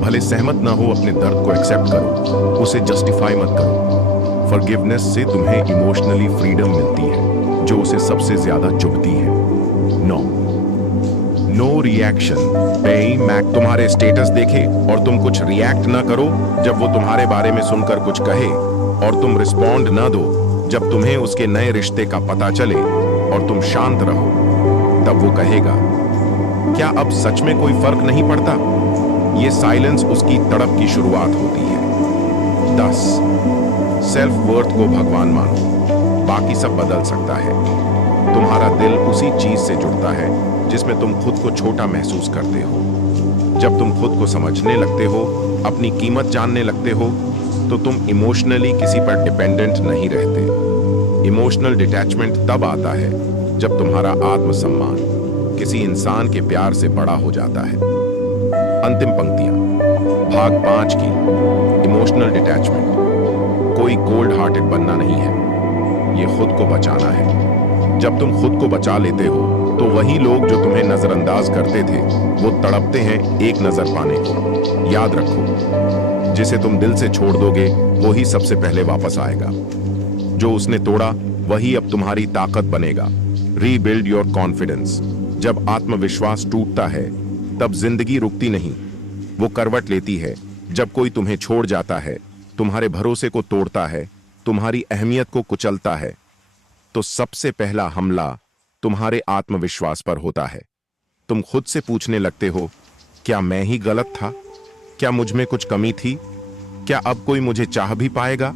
भले सहमत ना हो, अपने दर्द को एक्सेप्ट करो, उसे जस्टिफाई मत करो। फॉरगिवनेस से तुम्हें इमोशनली फ्रीडम मिलती है जो उसे सबसे ज्यादा चुभती है। 9, नो रिएक्शन। मैक तुम्हारे स्टेटस देखे और तुम कुछ रिएक्ट ना करो जब वो तुम्हारे बारे में सुनकर कुछ कहे, और तुम रिस्पॉन्ड ना दो जब तुम्हें उसके नए रिश्ते का पता चले, और तुम शांत रहो। तब वो कहेगा, क्या अब सच में कोई फर्क नहीं पड़ता। ये साइलेंस उसकी तड़प की शुरुआत होती है। 10, सेल्फ वर्थ को भगवान मानो, बाकी सब बदल सकता है। तुम्हारा दिल उसी चीज से जुड़ता है जिसमें तुम खुद को छोटा महसूस करते हो। जब तुम खुद को समझने लगते हो, अपनी कीमत जानने लगते हो, तो तुम इमोशनली किसी पर डिपेंडेंट नहीं रहते। इमोशनल डिटैचमेंट तब आता है जब तुम्हारा आत्मसम्मान किसी इंसान के प्यार से बड़ा हो जाता है। अंतिम पंक्तियां, भाग 5 की इमोशनल डिटैचमेंट। कोई कोल्ड हार्टेड बनना नहीं है, ये खुद को बचाना है। जब तुम खुद को बचा लेते हो तो वही लोग जो तुम्हें नजरअंदाज करते थे वो तड़पते हैं एक नजर पाने को। याद रखो, जिसे तुम दिल से छोड़ दोगे वो ही सबसे पहले वापस आएगा। जो उसने तोड़ा वही अब तुम्हारी ताकत बनेगा। Rebuild your confidence. जब आत्मविश्वास टूटता है तब जिंदगी रुकती नहीं, वो करवट लेती है। जब कोई तुम्हें छोड़ जाता है, तुम्हारे भरोसे को तोड़ता है, तुम्हारी अहमियत को कुचलता है, तो सबसे पहला हमला तुम्हारे आत्मविश्वास पर होता है। तुम खुद से पूछने लगते हो, क्या मैं ही गलत था? क्या मुझ में कुछ कमी थी? क्या अब कोई मुझे चाह भी पाएगा?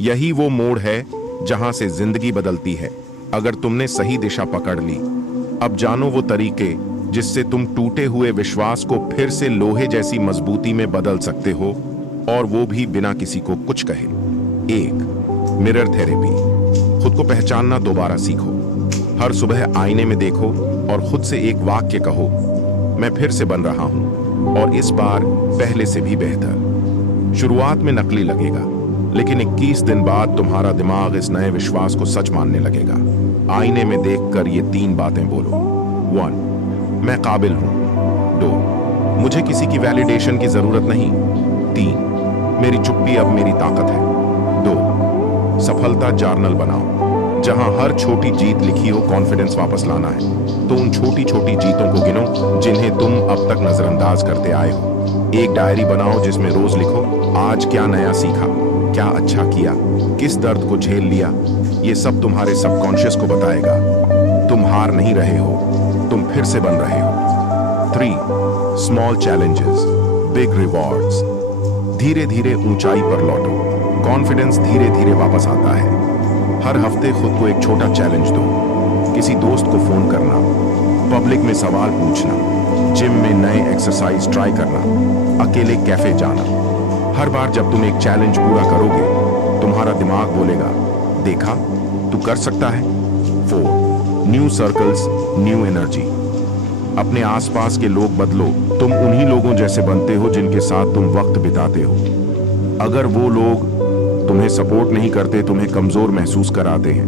यही वो मोड़ है जहां से जिंदगी बदलती है अगर तुमने सही दिशा पकड़ ली। अब जानो वो तरीके जिससे तुम टूटे हुए विश्वास को फिर से लोहे जैसी मजबूती में बदल सकते हो, और वो भी बिना किसी को कुछ कहे। 1, मिरर थेरेपी। खुद को पहचानना दोबारा सीखो। हर सुबह आईने में देखो और खुद से एक वाक्य कहो, मैं फिर से बन रहा हूं और इस बार पहले से भी बेहतर। शुरुआत में नकली लगेगा, लेकिन 21 दिन बाद तुम्हारा दिमाग इस नए विश्वास को सच मानने लगेगा। आईने में देखकर ये 3 बातें बोलो। 1, मैं काबिल हूं। 2, मुझे किसी की वैलिडेशन की जरूरत नहीं। 3, मेरी चुप्पी अब मेरी ताकत है। 2, सफलता जर्नल बनाओ, जहां हर छोटी जीत लिखी हो कॉन्फिडेंस वापस लाना है तो उन छोटी छोटी जीतों को गिनो जिन्हें तुम अब तक नजरअंदाज करते आए हो। एक डायरी बनाओ जिसमें रोज लिखो, आज क्या नया सीखा, क्या अच्छा किया, किस दर्द को झेल लिया। ये सब तुम्हारे सबकॉन्शियस को बताएगा तुम हार नहीं रहे हो, तुम फिर से बन रहे हो। 3, स्मॉल चैलेंजेस, बिग रिवॉर्ड्स। धीरे धीरे ऊंचाई पर लौटो, कॉन्फिडेंस धीरे धीरे वापस आता है। हर हफ्ते खुद को एक छोटा चैलेंज दो, किसी दोस्त को फोन करना, पब्लिक में सवाल पूछना, जिम में नए एक्सरसाइज ट्राई करना, अकेले कैफे जाना। हर बार जब तुम एक चैलेंज पूरा करोगे तुम्हारा दिमाग बोलेगा, देखा तू कर सकता है। 4, न्यू सर्कल्स, न्यू एनर्जी। अपने आसपास के लोग बदलो, तुम उन्हीं लोगों जैसे बनते हो जिनके साथ तुम वक्त बिताते हो। अगर वो लोग तुम्हें सपोर्ट नहीं करते, तुम्हें कमजोर महसूस कराते हैं,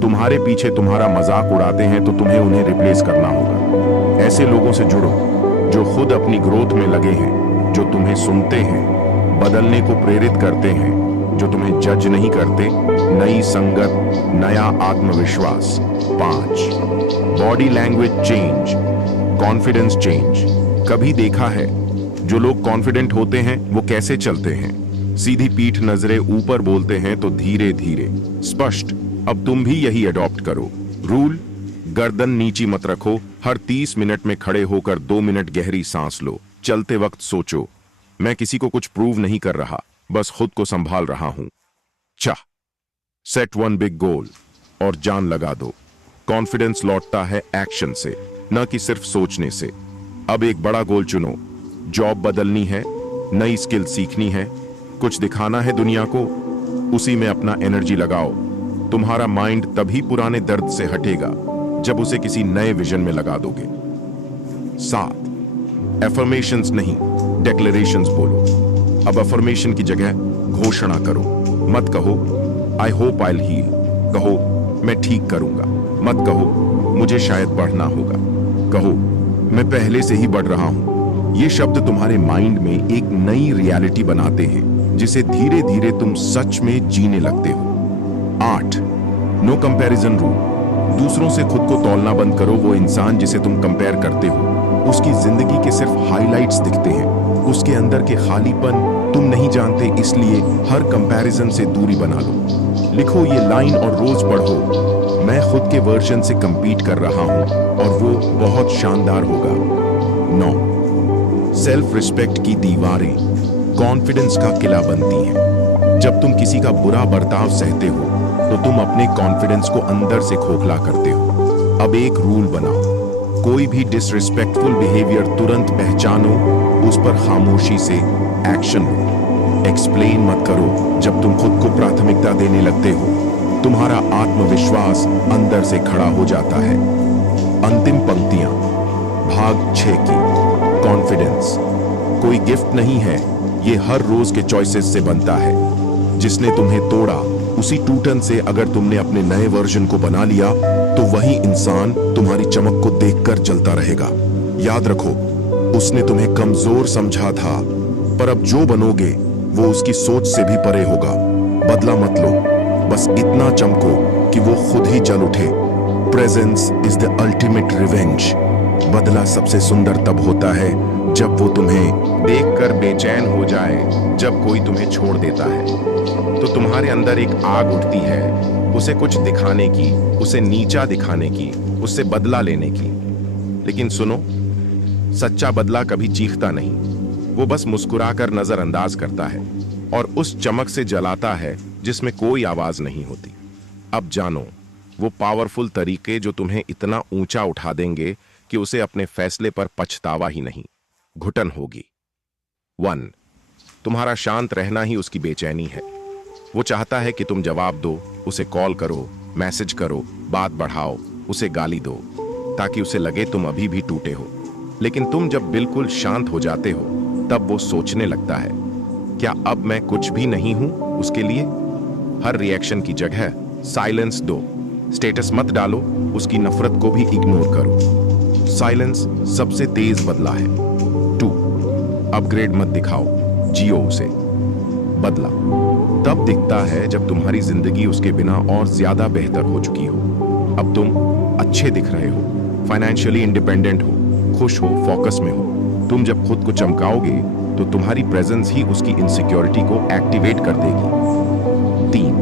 तुम्हारे पीछे तुम्हारा मजाक उड़ाते हैं, तो तुम्हें उन्हें रिप्लेस करना होगा। ऐसे लोगों से जुड़ो जो खुद अपनी ग्रोथ में लगे हैं, जो तुम्हें सुनते हैं, बदलने को प्रेरित करते हैं, जो तुम्हें जज नहीं करते। नई संगत, नया आत्मविश्वास। 5, body language change, confidence change. कभी देखा है जो लोग कॉन्फिडेंट होते हैं वो कैसे चलते हैं? सीधी पीठ, नजरें ऊपर, बोलते हैं तो धीरे धीरे, स्पष्ट। अब तुम भी यही अडॉप्ट करो। रूल, गर्दन नीची मत रखो। हर 30 मिनट में खड़े होकर 2 मिनट गहरी सांस लो। चलते वक्त सोचो, मैं किसी को कुछ प्रूव नहीं कर रहा, बस खुद को संभाल रहा हूं। सेट 1 बिग गोल और जान लगा दो। कॉन्फिडेंस लौटता है एक्शन से, न कि सिर्फ सोचने से। अब एक बड़ा गोल चुनो। जॉब बदलनी है, नई स्किल सीखनी है, कुछ दिखाना है दुनिया को, उसी में अपना एनर्जी लगाओ। तुम्हारा माइंड तभी पुराने दर्द से हटेगा जब उसे किसी नए विजन में लगा दोगे। 7, एफर्मेशंस नहीं, डेक्लेरेशंस बोलो। अब अफर्मेशन की जगह घोषणा करो। मत कहो I hope I will heal, कहो मैं ठीक करूंगा। मत कहो मुझे शायद बढ़ना होगा, कहो मैं पहले से ही बढ़ रहा हूं। ये शब्द तुम्हारे माइंड में एक नई रियलिटी बनाते हैं जिसे धीरे धीरे तुम सच में जीने लगते हो। 8, नो कंपैरिजन रूल। दूसरों से खुद को तौलना बंद करो। वो इंसान जिसे तुम कंपेयर करते हो उसकी जिंदगी के सिर्फ हाइलाइट्स दिखते हैं, उसके अंदर के खालीपन तुम नहीं जानते, इसलिए हर कंपैरिजन से दूरी बना लो। लिखो ये लाइन और रोज पढ़ो, मैं खुद के वर्जन से कंपीट कर रहा हूं और वो बहुत शानदार होगा। 9, सेल्फ रिस्पेक्ट की दीवारें कॉन्फिडेंस का किला बनती हैं। जब तुम किसी का बुरा बर्ताव सहते हो तो तुम अपने कॉन्फिडेंस को अंदर से खोखला करते हो। अब एक रूल बनाओ, कोई भी डिसरिस्पेक्टफुल बिहेवियर तुरंत पहचानो, उस पर खामोशी से एक्शन लो। एक्सप्लेन मत करो। जब तुम खुद को प्राथमिकता देने लगते हो तुम्हारा आत्मविश्वास अंदर से खड़ा हो जाता है। अंतिम पंक्तियां, भाग 6 की कॉन्फिडेंस कोई गिफ्ट नहीं है, ये हर रोज के चॉइसेस से बनता है। जिसने तुम्हें तोड़ा उसी टूटन से अगर तुमने अपने नए वर्जन को बना लिया तो वही इंसान तुम्हारी चमक को देखकर जलता रहेगा। याद रखो, उसने तुम्हें कमजोर समझा था, पर अब जो बनोगे वो उसकी सोच से भी परे होगा। बदला मत लो, बस इतना चमको कि वो खुद ही जल उठे। Presence is the ultimate revenge. बदला सबसे सुंदर तब होता है जब वो तुम्हें देखकर बेचैन हो जाए, जब कोई तुम्हें छोड़ देता है तो तुम्हारे अंदर एक आग उठती है, उसे कुछ दिखाने की, उसे नीचा दिखाने की, उससे बदला लेने की। लेकिन सुनो, सच्चा बदला कभी चीखता नहीं, वो बस मुस्कुराकर नजरअंदाज करता है और उस चमक से जलाता है जिसमें कोई आवाज नहीं होती। अब जानो वो पावरफुल तरीके जो तुम्हें इतना ऊंचा उठा देंगे कि उसे अपने फैसले पर पछतावा ही नहीं, घुटन होगी। 1, तुम्हारा शांत रहना ही उसकी बेचैनी है। वो चाहता है कि तुम जवाब दो, उसे कॉल करो, मैसेज करो, बात बढ़ाओ, उसे गाली दो, ताकि उसे लगे तुम अभी भी टूटे हो। लेकिन तुम जब बिल्कुल शांत हो जाते हो तब वो सोचने लगता है, क्या अब मैं कुछ भी नहीं हूं? उसके लिए हर रिएक्शन की जगह साइलेंस दो। स्टेटस मत डालो, उसकी नफरत को भी इग्नोर करो। साइलेंस सबसे तेज बदला है। 2, अपग्रेड मत दिखाओ, जियो उसे। बदला तब दिखता है जब तुम्हारी जिंदगी उसके बिना और ज्यादा बेहतर हो चुकी हो। अब तुम अच्छे दिख रहे हो, फाइनेंशियली इंडिपेंडेंट हो, खुश हो, फोकस में हो। तुम जब खुद को चमकाओगे तो तुम्हारी प्रेजेंस ही उसकी इनसिक्योरिटी को एक्टिवेट कर देगी। 3,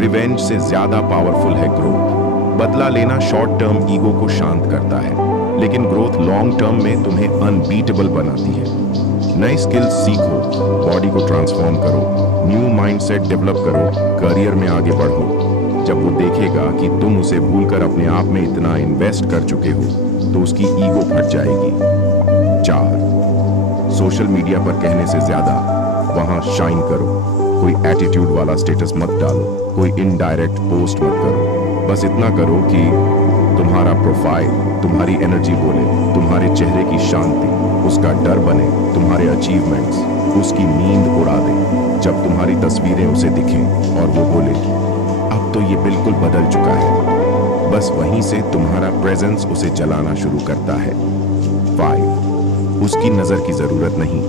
रिवेंज से ज्यादा पावरफुल है ग्रोथ। बदला लेना शॉर्ट टर्म ईगो को शांत करता है, लेकिन ग्रोथ लॉन्ग टर्म में तुम्हें अनबीटेबल बनाती है। नए स्किल्स सीखो, बॉडी को ट्रांसफॉर्म करो, न्यू माइंडसेट डेवलप करो, करियर में आगे बढ़ो। जब वो देखेगा कि तुम उसे भूलकर अपने आप में इतना इन्वेस्ट कर चुके हो तो उसकी ईगो फट जाएगी। 4, सोशल मीडिया पर कहने से ज्यादा वहां शाइन करो। कोई एटीट्यूड वाला स्टेटस मत डालो, कोई इनडायरेक्ट पोस्ट मत करो। बस इतना करो कि तुम्हारा प्रोफाइल तुम्हारी एनर्जी बोले, तुम्हारे चेहरे की शांति उसका डर बने, तुम्हारे अचीवमेंट्स उसकी नींद उड़ा दे। जब तुम्हारी तस्वीरें उसे दिखें और वो बोले अब तो ये बिल्कुल बदल चुका है, बस वहीं से तुम्हारा प्रेजेंस उसे जलाना शुरू करता है। 5, उसकी नजर की जरूरत नहीं,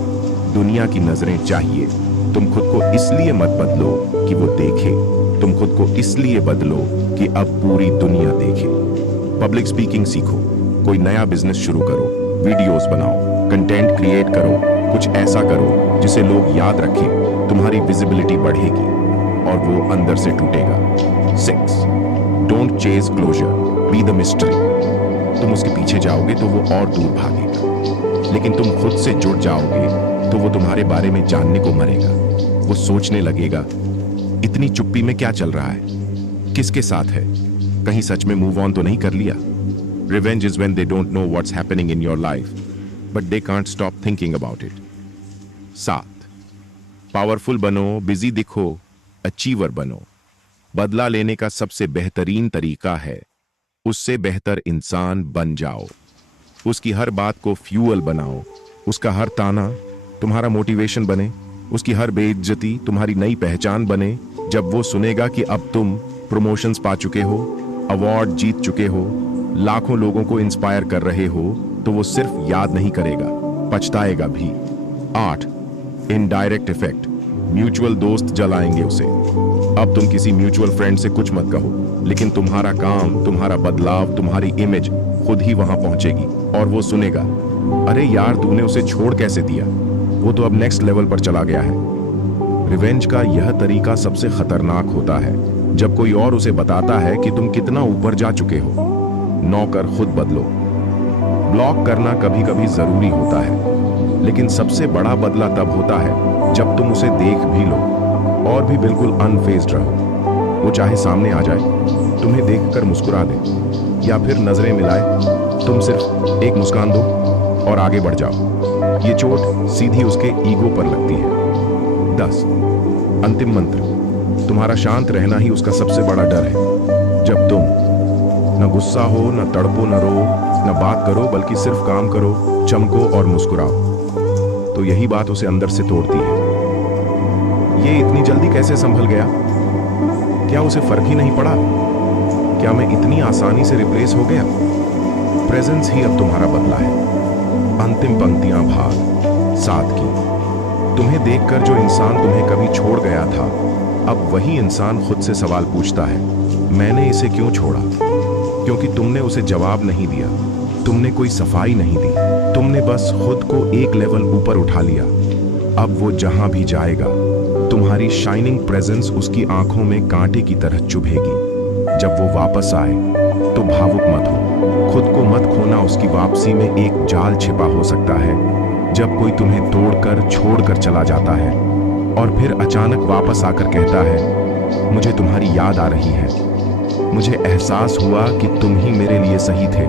दुनिया की नजरें चाहिए। तुम खुद को इसलिए मत बदलो कि वो देखे, तुम खुद को इसलिए बदलो कि अब पूरी दुनिया देखे। पब्लिक स्पीकिंग सीखो, कोई नया बिजनेस शुरू करो, वीडियोस बनाओ, कंटेंट क्रिएट करो, कुछ ऐसा करो जिसे लोग याद रखें। तुम्हारी विजिबिलिटी बढ़ेगी और वो अंदर से टूटेगा। 6, don't chase closure, be the mystery. तुम उसके पीछे जाओगे तो वो और दूर भागेगा, लेकिन तुम खुद से जुड़ जाओगे तो वो तुम्हारे बारे में जानने को मरेगा। वो सोचने लगेगा इतनी चुप्पी में क्या चल रहा है, किसके साथ है, कहीं सच में मूव ऑन तो नहीं कर लिया। Revenge is when they don't know what's happening in your life, but they can't stop thinking about it. 7, powerful बनो, बिजी दिखो, अचीवर बनो। बदला लेने का सबसे बेहतरीन तरीका है उससे बेहतर इंसान बन जाओ। उसकी हर बात को फ्यूअल बनाओ, उसका हर ताना तुम्हारा मोटिवेशन बने, उसकी हर बेइज्जती तुम्हारी नई पहचान बने। जब वो सुनेगा कि अब तुम प्रमोशंस पा चुके हो, अवार्ड जीत चुके हो, लाखों लोगों को इंस्पायर कर रहे हो, तो वो सिर्फ याद नहीं करेगा, पछताएगा भी। 8, इनडायरेक्ट इफेक्ट, म्यूचुअल दोस्त जलाएंगे उसे। अब तुम किसी म्यूचुअल फ्रेंड से कुछ मत कहो, लेकिन तुम्हारा काम, तुम्हारा बदलाव, तुम्हारी इमेज खुद ही वहां पहुंचेगी और वो सुनेगा, अरे यार तूने उसे छोड़ कैसे दिया, वो तो अब नेक्स्ट लेवल पर चला गया है। रिवेंज का यह तरीका सबसे खतरनाक होता है जब कोई और उसे बताता है कि तुम कितना ऊपर जा चुके हो। नौकर खुद बदलो। ब्लॉक करना कभी कभी जरूरी होता है, लेकिन सबसे बड़ा बदला तब होता है जब तुम उसे देख भी लो और भी बिल्कुल अनफेज्ड रहो। वो चाहे सामने आ जाए, तुम्हें देखकर मुस्कुरा दे या फिर नजरें मिलाए, तुम सिर्फ एक मुस्कान दो और आगे बढ़ जाओ। ये चोट सीधी उसके ईगो पर लगती है। 10, अंतिम मंत्र, तुम्हारा शांत रहना ही उसका सबसे बड़ा डर है। जब तुम न गुस्सा हो, न तड़पो, न रो, न बात करो, बल्कि सिर्फ काम करो, चमको और मुस्कुराओ, तो यही बात उसे अंदर से तोड़ती है। ये इतनी जल्दी कैसे संभल गया? क्या उसे फर्क ही नहीं पड़ा? क्या मैं इतनी आसानी से रिप्लेस हो गया? प्रेजेंस ही अब तुम्हारा बदला है। अंतिम पंक्तियां भाग 7 की। तुम्हें देखकर जो इंसान तुम्हें कभी छोड़ गया था, अब वही इंसान खुद से सवाल पूछता है, मैंने इसे क्यों छोड़ा? क्योंकि तुमने उसे जवाब नहीं दिया, तुमने कोई सफाई नहीं दी, तुमने बस खुद को एक लेवल ऊपर उठा लिया। अब वो जहां भी जाएगा, तुम्हारी शाइनिंग प्रेजेंस उसकी आंखों में कांटे की तरह चुभेगी। जब वो वापस आए तो भावुक मत हो, खुद को मत खोना, उसकी वापसी में एक जाल छिपा हो सकता है। जब कोई तुम्हें तोड़कर छोड़कर चला जाता है और फिर अचानक वापस आकर कहता है, मुझे तुम्हारी याद आ रही है, मुझे एहसास हुआ कि तुम ही मेरे लिए सही थे,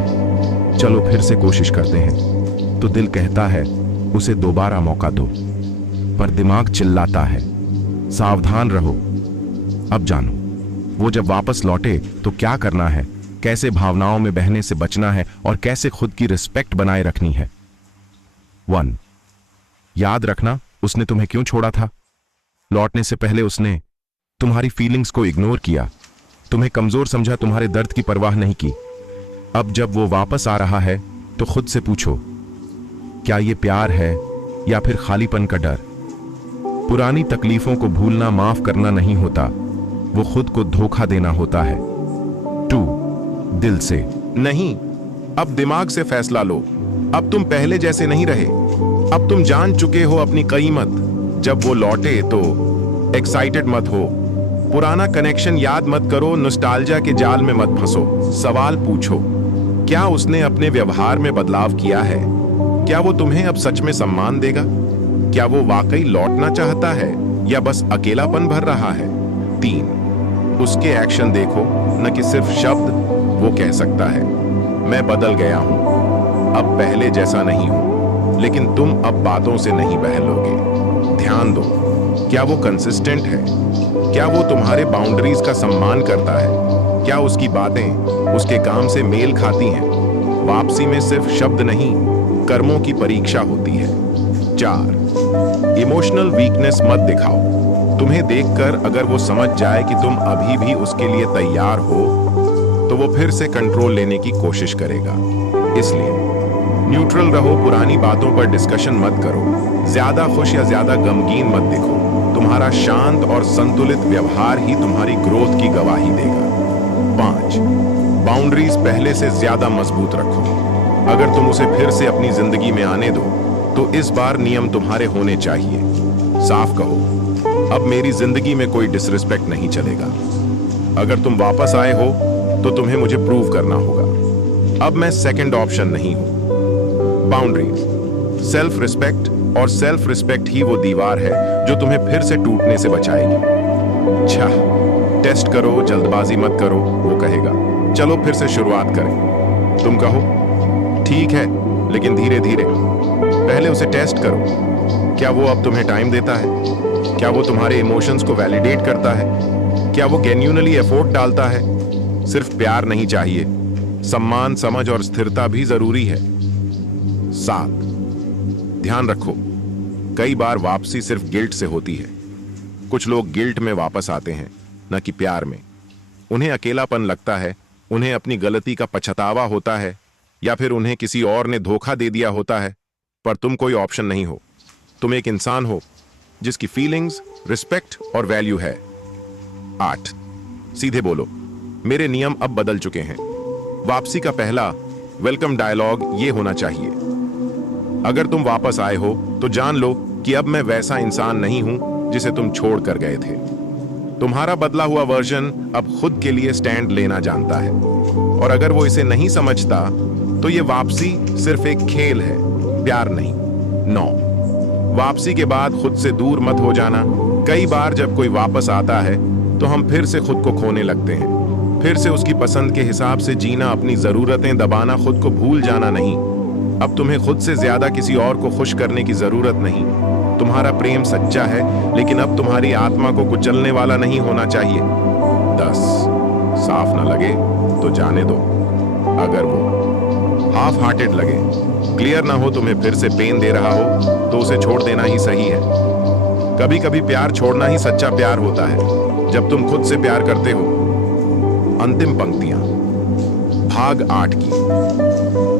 चलो फिर से कोशिश करते हैं, तो दिल कहता है उसे दोबारा मौका दो, पर दिमाग चिल्लाता है सावधान रहो। अब जानो, वो जब वापस लौटे तो क्या करना है, कैसे भावनाओं में बहने से बचना है और कैसे खुद की रिस्पेक्ट बनाए रखनी है। 1, याद रखना उसने तुम्हें क्यों छोड़ा था। लौटने से पहले उसने तुम्हारी फीलिंग्स को इग्नोर किया, तुम्हें कमजोर समझा, तुम्हारे दर्द की परवाह नहीं की। अब जब वो वापस आ रहा है तो खुद से पूछो, क्या ये प्यार है या फिर खालीपन का डर? पुरानी तकलीफों को भूलना माफ करना नहीं होता, वो खुद को धोखा देना होता है। 2. दिल से नहीं। अब दिमाग से फैसला लो। अब तुम पहले जैसे नहीं रहे। अब तुम जान चुके हो अपनी कीमत। जब वो लौटे तो एक्साइटेड मत हो, पुराना कनेक्शन याद मत करो, नॉस्टैल्जिया के जाल में मत फंसो। सवाल पूछो, क्या उसने अपने व्यवहार में बदलाव किया है? क्या वो तुम्हें अब सच में सम्मान देगा? क्या वो वाकई लौटना चाहता है या बस अकेलापन भर रहा है? 3. उसके एक्शन देखो, न कि सिर्फ शब्द। वो कह सकता है, मैं बदल गया हूं, अब पहले जैसा नहीं हूं, लेकिन तुम अब बातों से नहीं बहलोगे। ध्यान दो, क्या वो कंसिस्टेंट है? क्या वो तुम्हारे बाउंड्रीज का सम्मान करता है? क्या उसकी बातें उसके काम से मेल खाती हैं? वापसी में सिर्फ शब्द नहीं, कर्मों की परीक्षा होती है। 4. इमोशनल वीकनेस मत दिखाओ। तुम्हें देखकर अगर वो समझ जाए कि तुम अभी भी उसके लिए तैयार हो, तो वो फिर से कंट्रोल लेने की कोशिश करेगा। इसलिए न्यूट्रल रहो, पुरानी बातों पर डिस्कशन मत करो, ज्यादा खुश या ज्यादा गमगीन मत दिखो। तुम्हारा शांत और संतुलित व्यवहार ही तुम्हारी ग्रोथ की गवाही देगा। 5. बाउंड्रीज पहले से ज्यादा मजबूत रखो। अगर तुम उसे फिर से अपनी जिंदगी में आने दो, तो इस बार नियम तुम्हारे होने चाहिए। साफ कहो, अब मेरी जिंदगी में कोई डिसरिस्पेक्ट नहीं चलेगा। अगर तुम वापस आए हो तो तुम्हें मुझे प्रूव करना होगा। अब मैं सेकंड ऑप्शन नहीं हूं। बाउंड्रीज, सेल्फ रिस्पेक्ट, और सेल्फ रिस्पेक्ट ही वो दीवार है जो तुम्हें फिर से टूटने से बचाएगी। अच्छा, टेस्ट करो, जल्दबाजी मत करो, वो कहेगा। चलो फिर से शुरुआत करें। तुम कहो, ठीक है, लेकिन धीरे धीरे। पहले उसे टेस्ट करो। क्या वो अब तुम्हें टाइम देता है? क्या वो तुम्हारे इमोशंस को वैलिडेट करता है? क्या वो जेन्युइनली एफर्ट डालता है? सिर्फ प्यार नहीं चाहिए, सम्मान, समझ और स्थिरता भी जरूरी है। 7. ध्यान रखो, कई बार वापसी सिर्फ गिल्ट से होती है। कुछ लोग गिल्ट में वापस आते हैं, न कि प्यार में। उन्हें अकेलापन लगता है, उन्हें अपनी गलती का पछतावा होता है, या फिर उन्हें किसी और ने धोखा दे दिया होता है। पर तुम कोई ऑप्शन नहीं हो। तुम एक इंसान हो जिसकी फीलिंग्स, रिस्पेक्ट और वैल्यू है। 8. सीधे बोलो, मेरे नियम अब बदल चुके हैं। वापसी का पहला वेलकम डायलॉग ये होना चाहिए, अगर तुम वापस आए हो तो जान लो कि अब मैं वैसा इंसान नहीं हूं जिसे तुम छोड़ कर गए थे। तुम्हारा बदला हुआ वर्जन अब खुद के लिए स्टैंड लेना जानता है। और अगर वो इसे नहीं समझता तो ये वापसी सिर्फ एक खेल है, प्यार नहीं। 9. वापसी के बाद खुद से दूर मत हो जाना। कई बार जब कोई वापस आता है तो हम फिर से खुद को खोने लगते हैं, फिर से उसकी पसंद के हिसाब से जीना, अपनी जरूरतें दबाना, खुद को भूल जाना नहीं। अब तुम्हें खुद से ज्यादा किसी और को खुश करने की जरूरत नहीं। तुम्हारा प्रेम सच्चा है, लेकिन अब तुम्हारी आत्मा को कुचलने वाला नहीं होना चाहिए। 10. साफ ना लगे तो जाने दो। अगर वो हाफ हार्टेड लगे, क्लियर ना हो, तुम्हें फिर से पेन दे रहा हो, तो उसे छोड़ देना ही सही है। कभी कभी प्यार छोड़ना ही सच्चा प्यार होता है, जब तुम खुद से प्यार करते हो। अंतिम पंक्तियां भाग 8 की।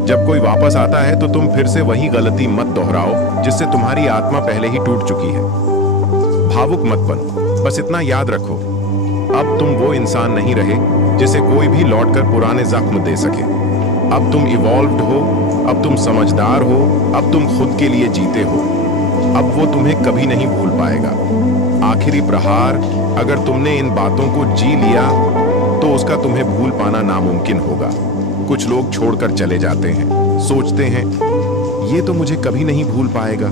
जब कोई वापस आता है तो तुम फिर से वही गलती मत दोहराओ जिससे तुम्हारी आत्मा पहले ही टूट चुकी है। भावुक मत बनो, बस इतना याद रखो, अब तुम वो इंसान नहीं रहे जिसे कोई भी लौटकर पुराने जख्म दे सके। अब तुम इवॉल्व्ड हो, अब तुम समझदार हो, अब तुम खुद के लिए जीते हो। अब वो तुम्हें कभी नहीं भूल पाएगा। आखिरी प्रहार, अगर तुमने इन बातों को जी लिया तो उसका तुम्हें भूल पाना नामुमकिन होगा। कुछ लोग छोड़कर चले जाते हैं, सोचते हैं ये तो मुझे कभी नहीं भूल पाएगा,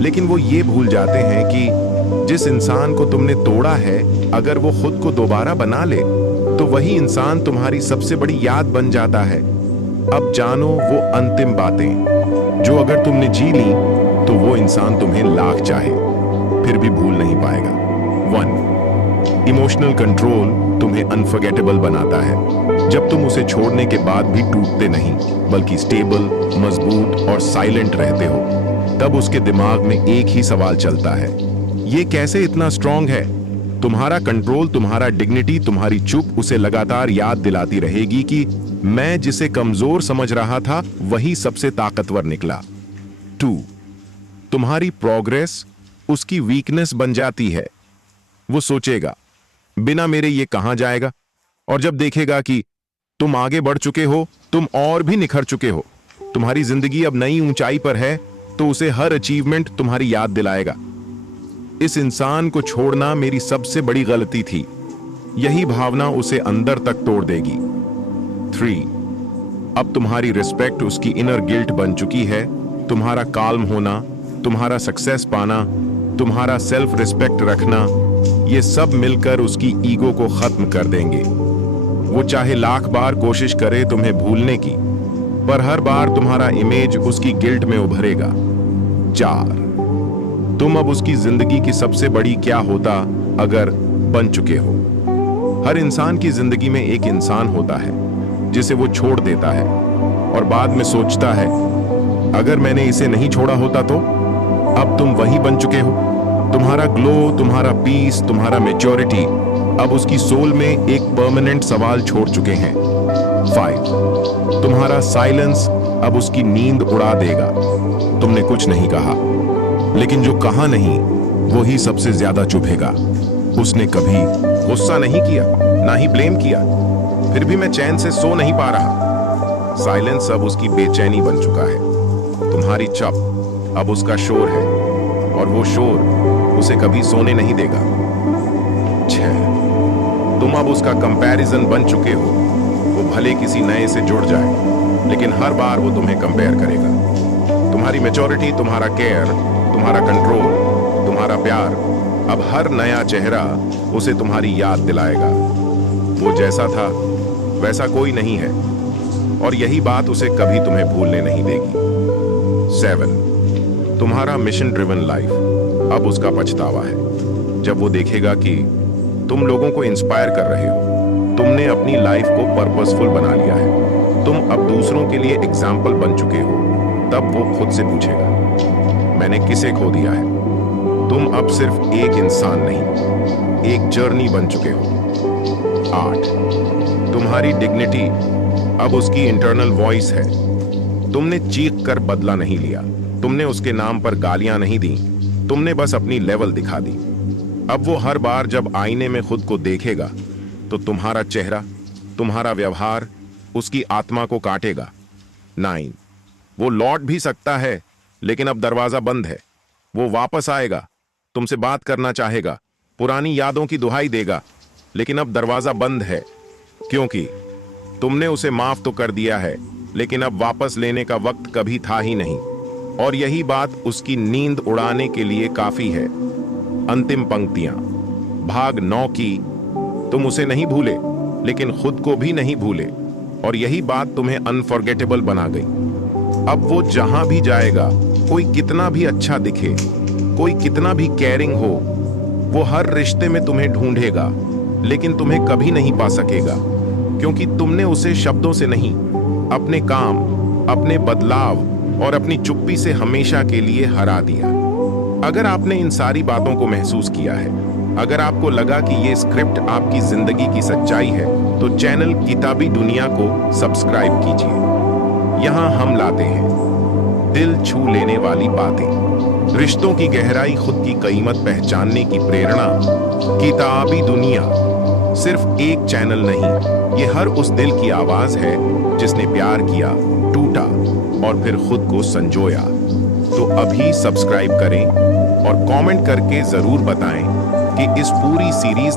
लेकिन वो ये भूल जाते हैं कि जिस इंसान को तुमने तोड़ा है, अगर वो खुद को दोबारा बना ले तो वही इंसान तुम्हारी सबसे बड़ी याद बन जाता है। अब जानो वो अंतिम बातें जो अगर तुमने जी ली तो वो इंसान तुम्हें लाख चाहे फिर भी भूल नहीं पाएगा। 1. इमोशनल कंट्रोल तुम्हें अनफॉरगेटेबल बनाता है। जब तुम उसे छोड़ने के बाद भी टूटते नहीं, बल्कि स्टेबल, मजबूत और साइलेंट रहते हो, तब उसके दिमाग में एक ही सवाल चलता है, ये कैसे इतना स्ट्रांग है? तुम्हारा कंट्रोल, तुम्हारा डिग्निटी, तुम्हारी चुप उसे लगातार याद दिलाती रहेगी कि मैं जिसे कमजोर समझ रहा था वही सबसे ताकतवर निकला। 2, तुम्हारी प्रोग्रेस उसकी वीकनेस बन जाती है। वो सोचेगा बिना मेरे ये कहां जाएगा, और जब देखेगा कि तुम आगे बढ़ चुके हो, तुम और भी निखर चुके हो, तुम्हारी जिंदगी अब नई ऊंचाई पर है, तो उसे हर अचीवमेंट तुम्हारी याद दिलाएगा। इस इंसान को छोड़ना मेरी सबसे बड़ी गलती थी, यही भावना उसे अंदर तक तोड़ देगी। 3, अब तुम्हारी रिस्पेक्ट उसकी इनर गिल्ट बन चुकी है। तुम्हारा काल्म होना, तुम्हारा सक्सेस पाना, तुम्हारा सेल्फ रिस्पेक्ट रखना, ये सब मिलकर उसकी ईगो को खत्म कर देंगे। वो चाहे लाख बार कोशिश करे तुम्हें भूलने की, पर हर बार तुम्हारा इमेज उसकी गिल्ट में उभरेगा। 4, तुम अब उसकी जिंदगी की सबसे बड़ी क्या होता अगर बन चुके हो। हर इंसान की जिंदगी में एक इंसान होता है जिसे वो छोड़ देता है और बाद में सोचता है अगर मैंने इसे नहीं छोड़ा होता तो। अब तुम वही बन चुके हो। तुम्हारा ग्लो, तुम्हारा पीस, तुम्हारा मैच्योरिटी अब उसकी सोल में एक परमानेंट सवाल छोड़ चुके हैं। 5, तुम्हारा साइलेंस अब उसकी नींद उड़ा देगा। तुमने कुछ नहीं कहा, लेकिन जो कहा नहीं वो ही सबसे ज्यादा चुभेगा। उसने कभी गुस्सा नहीं किया, ना ही ब्लेम किया, फिर भी मैं चैन से सो नहीं पा रहा। साइलेंस अब उसकी बेचैनी बन चुका है। तुम्हारी चुप अब उसका शोर है, और वो शोर उसे कभी सोने नहीं देगा। 6, तुम अब उसका कंपैरिजन बन चुके हो। वो भले किसी नए से जुड़ जाए, लेकिन हर बार वो तुम्हें कंपेयर करेगा। तुम्हारी मैच्योरिटी, तुम्हारा केयर, तुम्हारा कंट्रोल, तुम्हारा प्यार, अब हर नया चेहरा उसे तुम्हारी याद दिलाएगा। वो जैसा था वैसा कोई नहीं है, और यही बात उसे कभी तुम्हें भूलने नहीं देगी। 7, तुम्हारा मिशन ड्रिवन लाइफ अब उसका पछतावा है। जब वो देखेगा कि तुम लोगों को इंस्पायर कर रहे हो, तुमने अपनी लाइफ को पर्पसफुल बना लिया है, तुम अब दूसरों के लिए एग्जाम्पल बन चुके हो, तब वो खुद से पूछेगा मैंने किसे खो दिया है। तुम अब सिर्फ एक इंसान नहीं, एक जर्नी बन चुके हो। 8, तुम्हारी डिग्निटी अब उसकी इंटरनल वॉइस है। तुमने चीख कर बदला नहीं लिया, तुमने उसके नाम पर गालियां नहीं दी, तुमने बस अपनी लेवल दिखा दी। अब वो हर बार जब आईने में खुद को देखेगा तो तुम्हारा चेहरा, तुम्हारा व्यवहार उसकी आत्मा को काटेगा। 9, वो लौट भी सकता है, लेकिन अब दरवाजा बंद है। वो वापस आएगा, तुमसे बात करना चाहेगा, पुरानी यादों की दुहाई देगा, लेकिन अब दरवाजा बंद है, क्योंकि तुमने उसे माफ तो कर दिया है, लेकिन अब वापस लेने का वक्त कभी था ही नहीं। और यही बात उसकी नींद उड़ाने के लिए काफी है। अंतिम पंक्तियां भाग 9 की, तुम उसे नहीं भूले, लेकिन खुद को भी नहीं भूले, और यही बात तुम्हें अनफॉरगेटेबल बना गई। अब वो जहां भी जाएगा, कोई कितना भी अच्छा दिखे, कोई कितना भी केयरिंग हो, वो हर रिश्ते में तुम्हें ढूंढेगा, लेकिन तुम्हें कभी नहीं पा सकेगा, क्योंकि तुमने उसे शब्दों से नहीं, अपने काम, अपने बदलाव और अपनी चुप्पी से हमेशा के लिए हरा दिया। अगर आपने इन सारी बातों को महसूस किया है, अगर आपको लगा कि ये स्क्रिप्ट आपकी जिंदगी की सच्चाई है, तो चैनल किताबी दुनिया को सब्सक्राइब कीजिए। यहाँ हम लाते हैं दिल छू लेने वाली बातें, रिश्तों की गहराई, खुद की कीमत पहचानने की प्रेरणा। किताबी दुनिया सिर्फ एक चैनल नहीं, ये हर उस दिल की आवाज है जिसने प्यार किया, टूटा और फिर खुद को संजोया। तो अभी सब्सक्राइब करें और कमेंट करके जरूर बताएं कि इस पूरी सीरीज